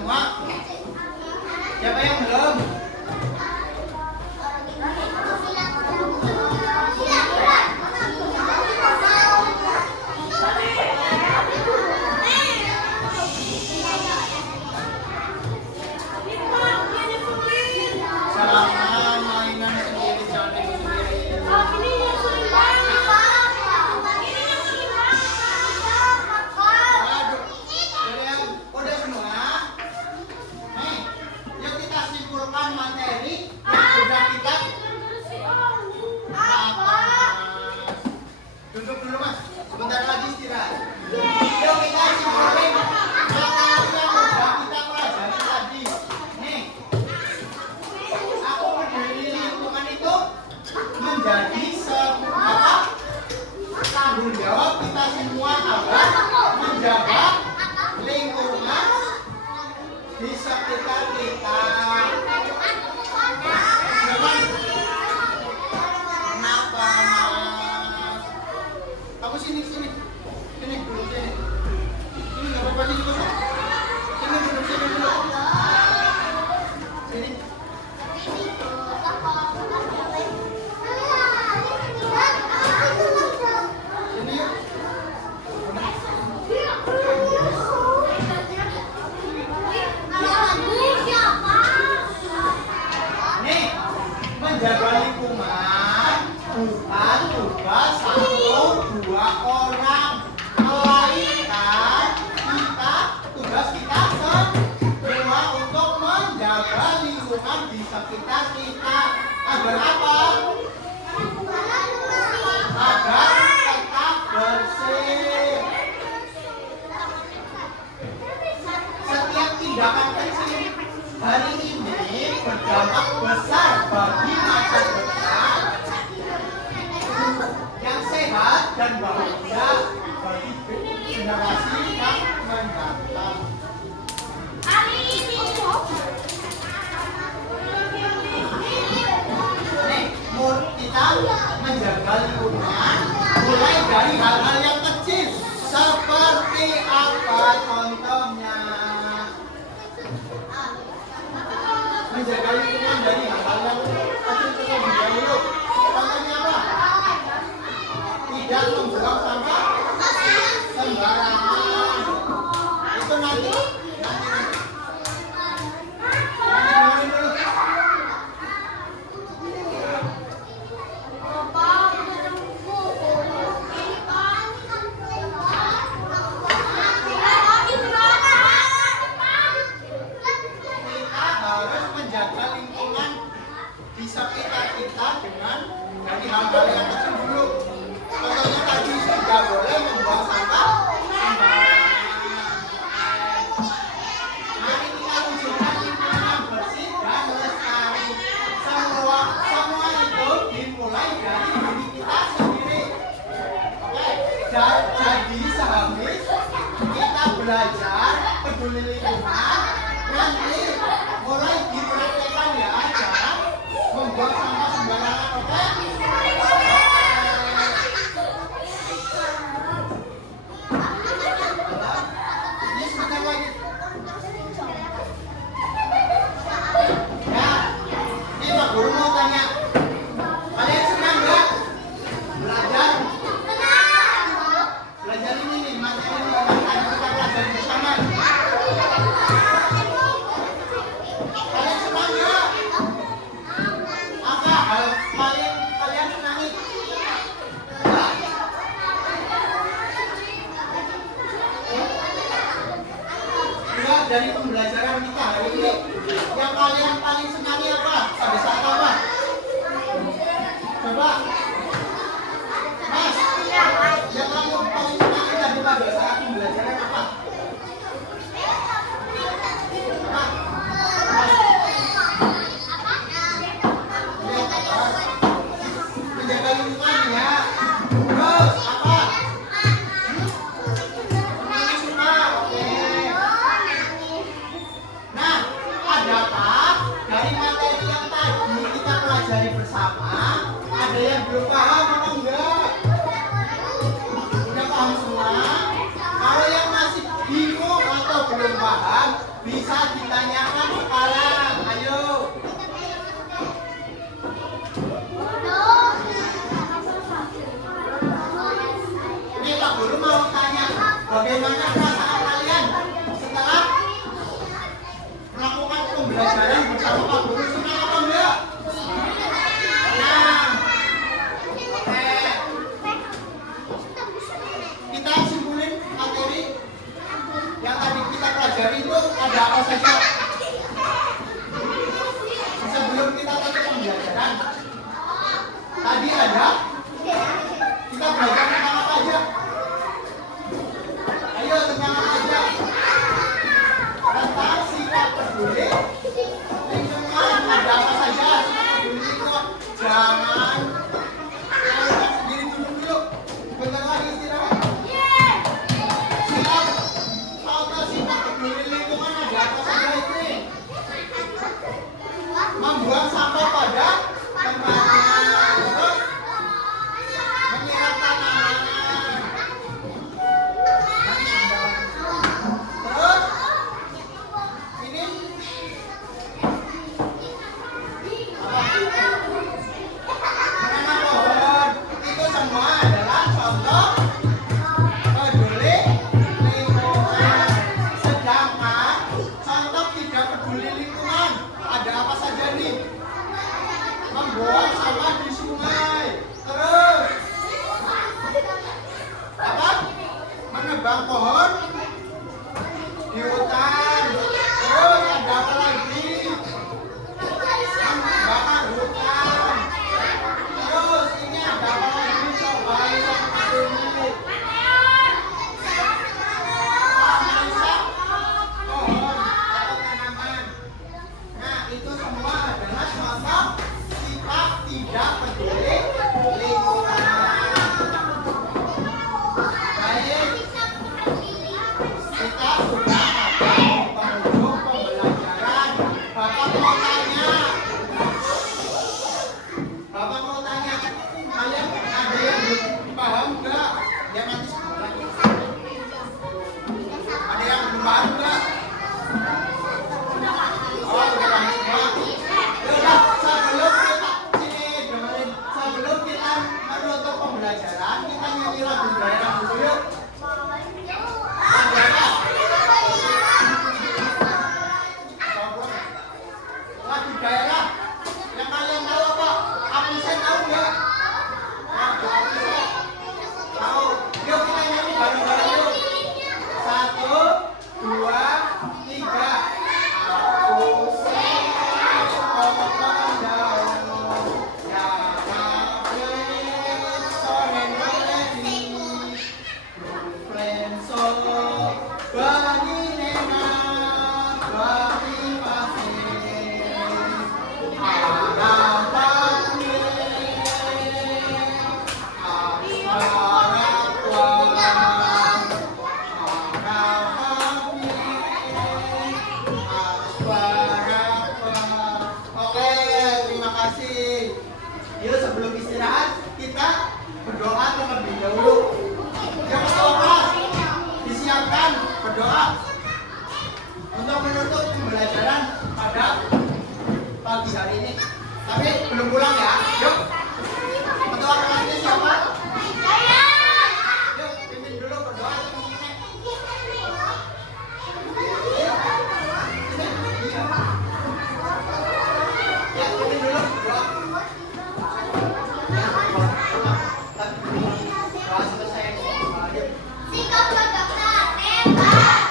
semua? Siapa yang belum? Selama mainan sendiri cantik sendiri. Aduh, udah semua. Nih, yuk kita simpulkan materi yang sudah kita bahas. Duduk dulu mas, sebentar lagi istirahat. Yuk kita simpulkan materi yang sudah kita pelajari tadi. Nih, aku berdiri lingkungan itu menjadi tanggung jawab kita semua agar menjaga lingkungan di sekitar kita. Jangan kenapa mas? Kamu sini dulu sini. Sini nggak apa-apa sini dulu. Sini dulu Sini. Sini yuk. Nih, menjaga lingkungan bukan tugas 1-2 orang, melainkan tugas kita semua untuk menjaga lingkungan di sekitar kita. Agar apa? Agar tetap bersih. Setiap tindakan kecil hari ini berdampak besar bagi masa depan yang sehat dan bahagia bagi generasi yang mendatang. Nih, kita menjaga lingkungan mulai dari hal-hal yang kecil. Seperti apa contohnya? Menjaga lingkungan dari hal-hal yang kecil terlebih dahulu. Contohnya apa? Tidak membuang sampah sembarangan. Itu nanti dengerin dulu. Menjaga lingkungan di sekitar kita dengan dari hal-hal yang kecil dulu. Contohnya tadi tidak boleh membuang sampah sembarangan. Mari kita wujudkan lingkungan yang bersih dan lestari. Semua itu dimulai dari diri kita sendiri. Oke, jadi sehabis kita belajar peduli lingkungan, nanti mulai dipraktekkan ya aja membuang sampah sembarangan. Oke? Ini sebentar lagi. Ya, ini Pak Guru mau tanya, kalian senang nggak belajar? Belajar ini nih, materi ini yang kita pelajari bersama. Kalian senang nggak? Apa hal kalian senangi? Enggak, dari pembelajaran kita hari ini yang kalian paling senangi apa? Pada saat apa? Coba Mas, yang kamu paling senangi tadi pada saat pembelajaran apa? Menjaga lingkungan ya. Terus apa? Menangis suka. Oke. Nah, ada apa? Dari materi yang tadi kita pelajari bersama, ada yang belum paham apa enggak? Udah Bisa ditanyakan sekarang, ayo. Ini Pak Guru mau tanya, bagaimana perasaan kalian setelah melakukan pembelajaran bersama Pak Guru? Senang apa enggak? Senang. Oke. Kita simpulin materi yang tadi kita pelajari itu ada apa saja? Sebelum kita tutup pembelajaran, tadi ada kita belajar tentang apa aja? Ayo tentang apa aja? Tentang sifat peduli lingkungan. Ada apa saja sifat peduli lingkungan? Jangan lakukan sendiri dulu. Bentar lagi istirahat. Siap. Tahu sifat peduli lingkungan ada apa saja itu? Membuang sampah pada tempatnya. Terus menyiram tanaman. Terus ini menanam pohon. Itu semua adalah contoh peduli lingkungan. Sedangkan contoh tidak peduli lingkungan ada apa saja nih? Membuang sampah di sungai. Terus apa? Menebang pohon di hutan. Terus ada apa lagi? Membakar hutan. Terus ini ada apa lagi? Coba lihat dulu. Merusak pohon atau tanaman. Nah, itu semua adalah contoh sifat tidak peduli lingkungan. Baik, kita sudah ada di penghujung pembelajaran. Bapak mau tanya, kalian ada yang belum paham enggak? Ya nanti sebentar. Ada yang belum paham enggak? Oh, udah paham semua. Yaudah, sebelum kita menutup pembelajaran, kita nyanyi lagu daerah dulu yuk. Lagu daerah. Lagu daerah. Yang kalian tahu apa? Absen tahu nggak? Lagu absen. Tahu? Yuk kita nyanyi bareng-bareng yuk. 1, 2, 3. Absen potong daun, yang absen sore melodi, influenzo bagi nena, bagi pasien, anak pasien, aspara kuat, anak pasien, aspara kuat. Oke, terima kasih. Yuk sebelum istirahat kita berdoa terlebih dahulu. Yang pertama, disiapkan berdoa untuk menutup pembelajaran pada pagi hari ini. Tapi belum pulang ya. Yuk. Ketua kelasnya siapa? Yuk, pimpin dulu berdoa teman-teman. Iya. Ya, pimpin dulu berdoa. Doa selesai. Yuk. Sikap kedokteran, tembak,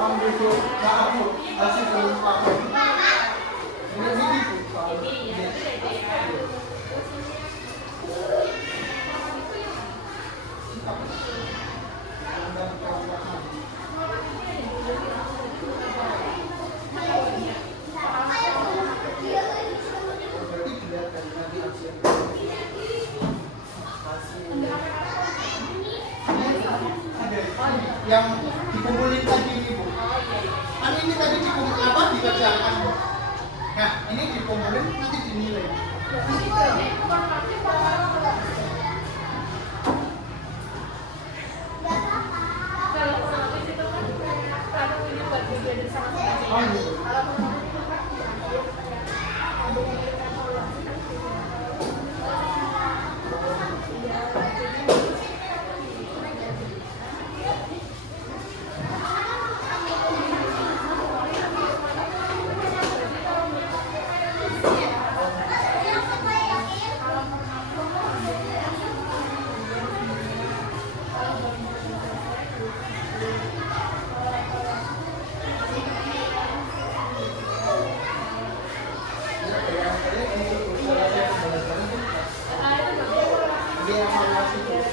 Ambil Bu, maaf Bu, kasih belum pakai. Ini Bu, soal ini. Berarti dilihat dari tadi hasil. Ada yang dikumpulin tadi ini Bu. Kan ini tadi dikumpul apa dikerjakan Bu. Nah ini dikumpulin nanti dinilai. Oh gitu. Dia evaluasi terus.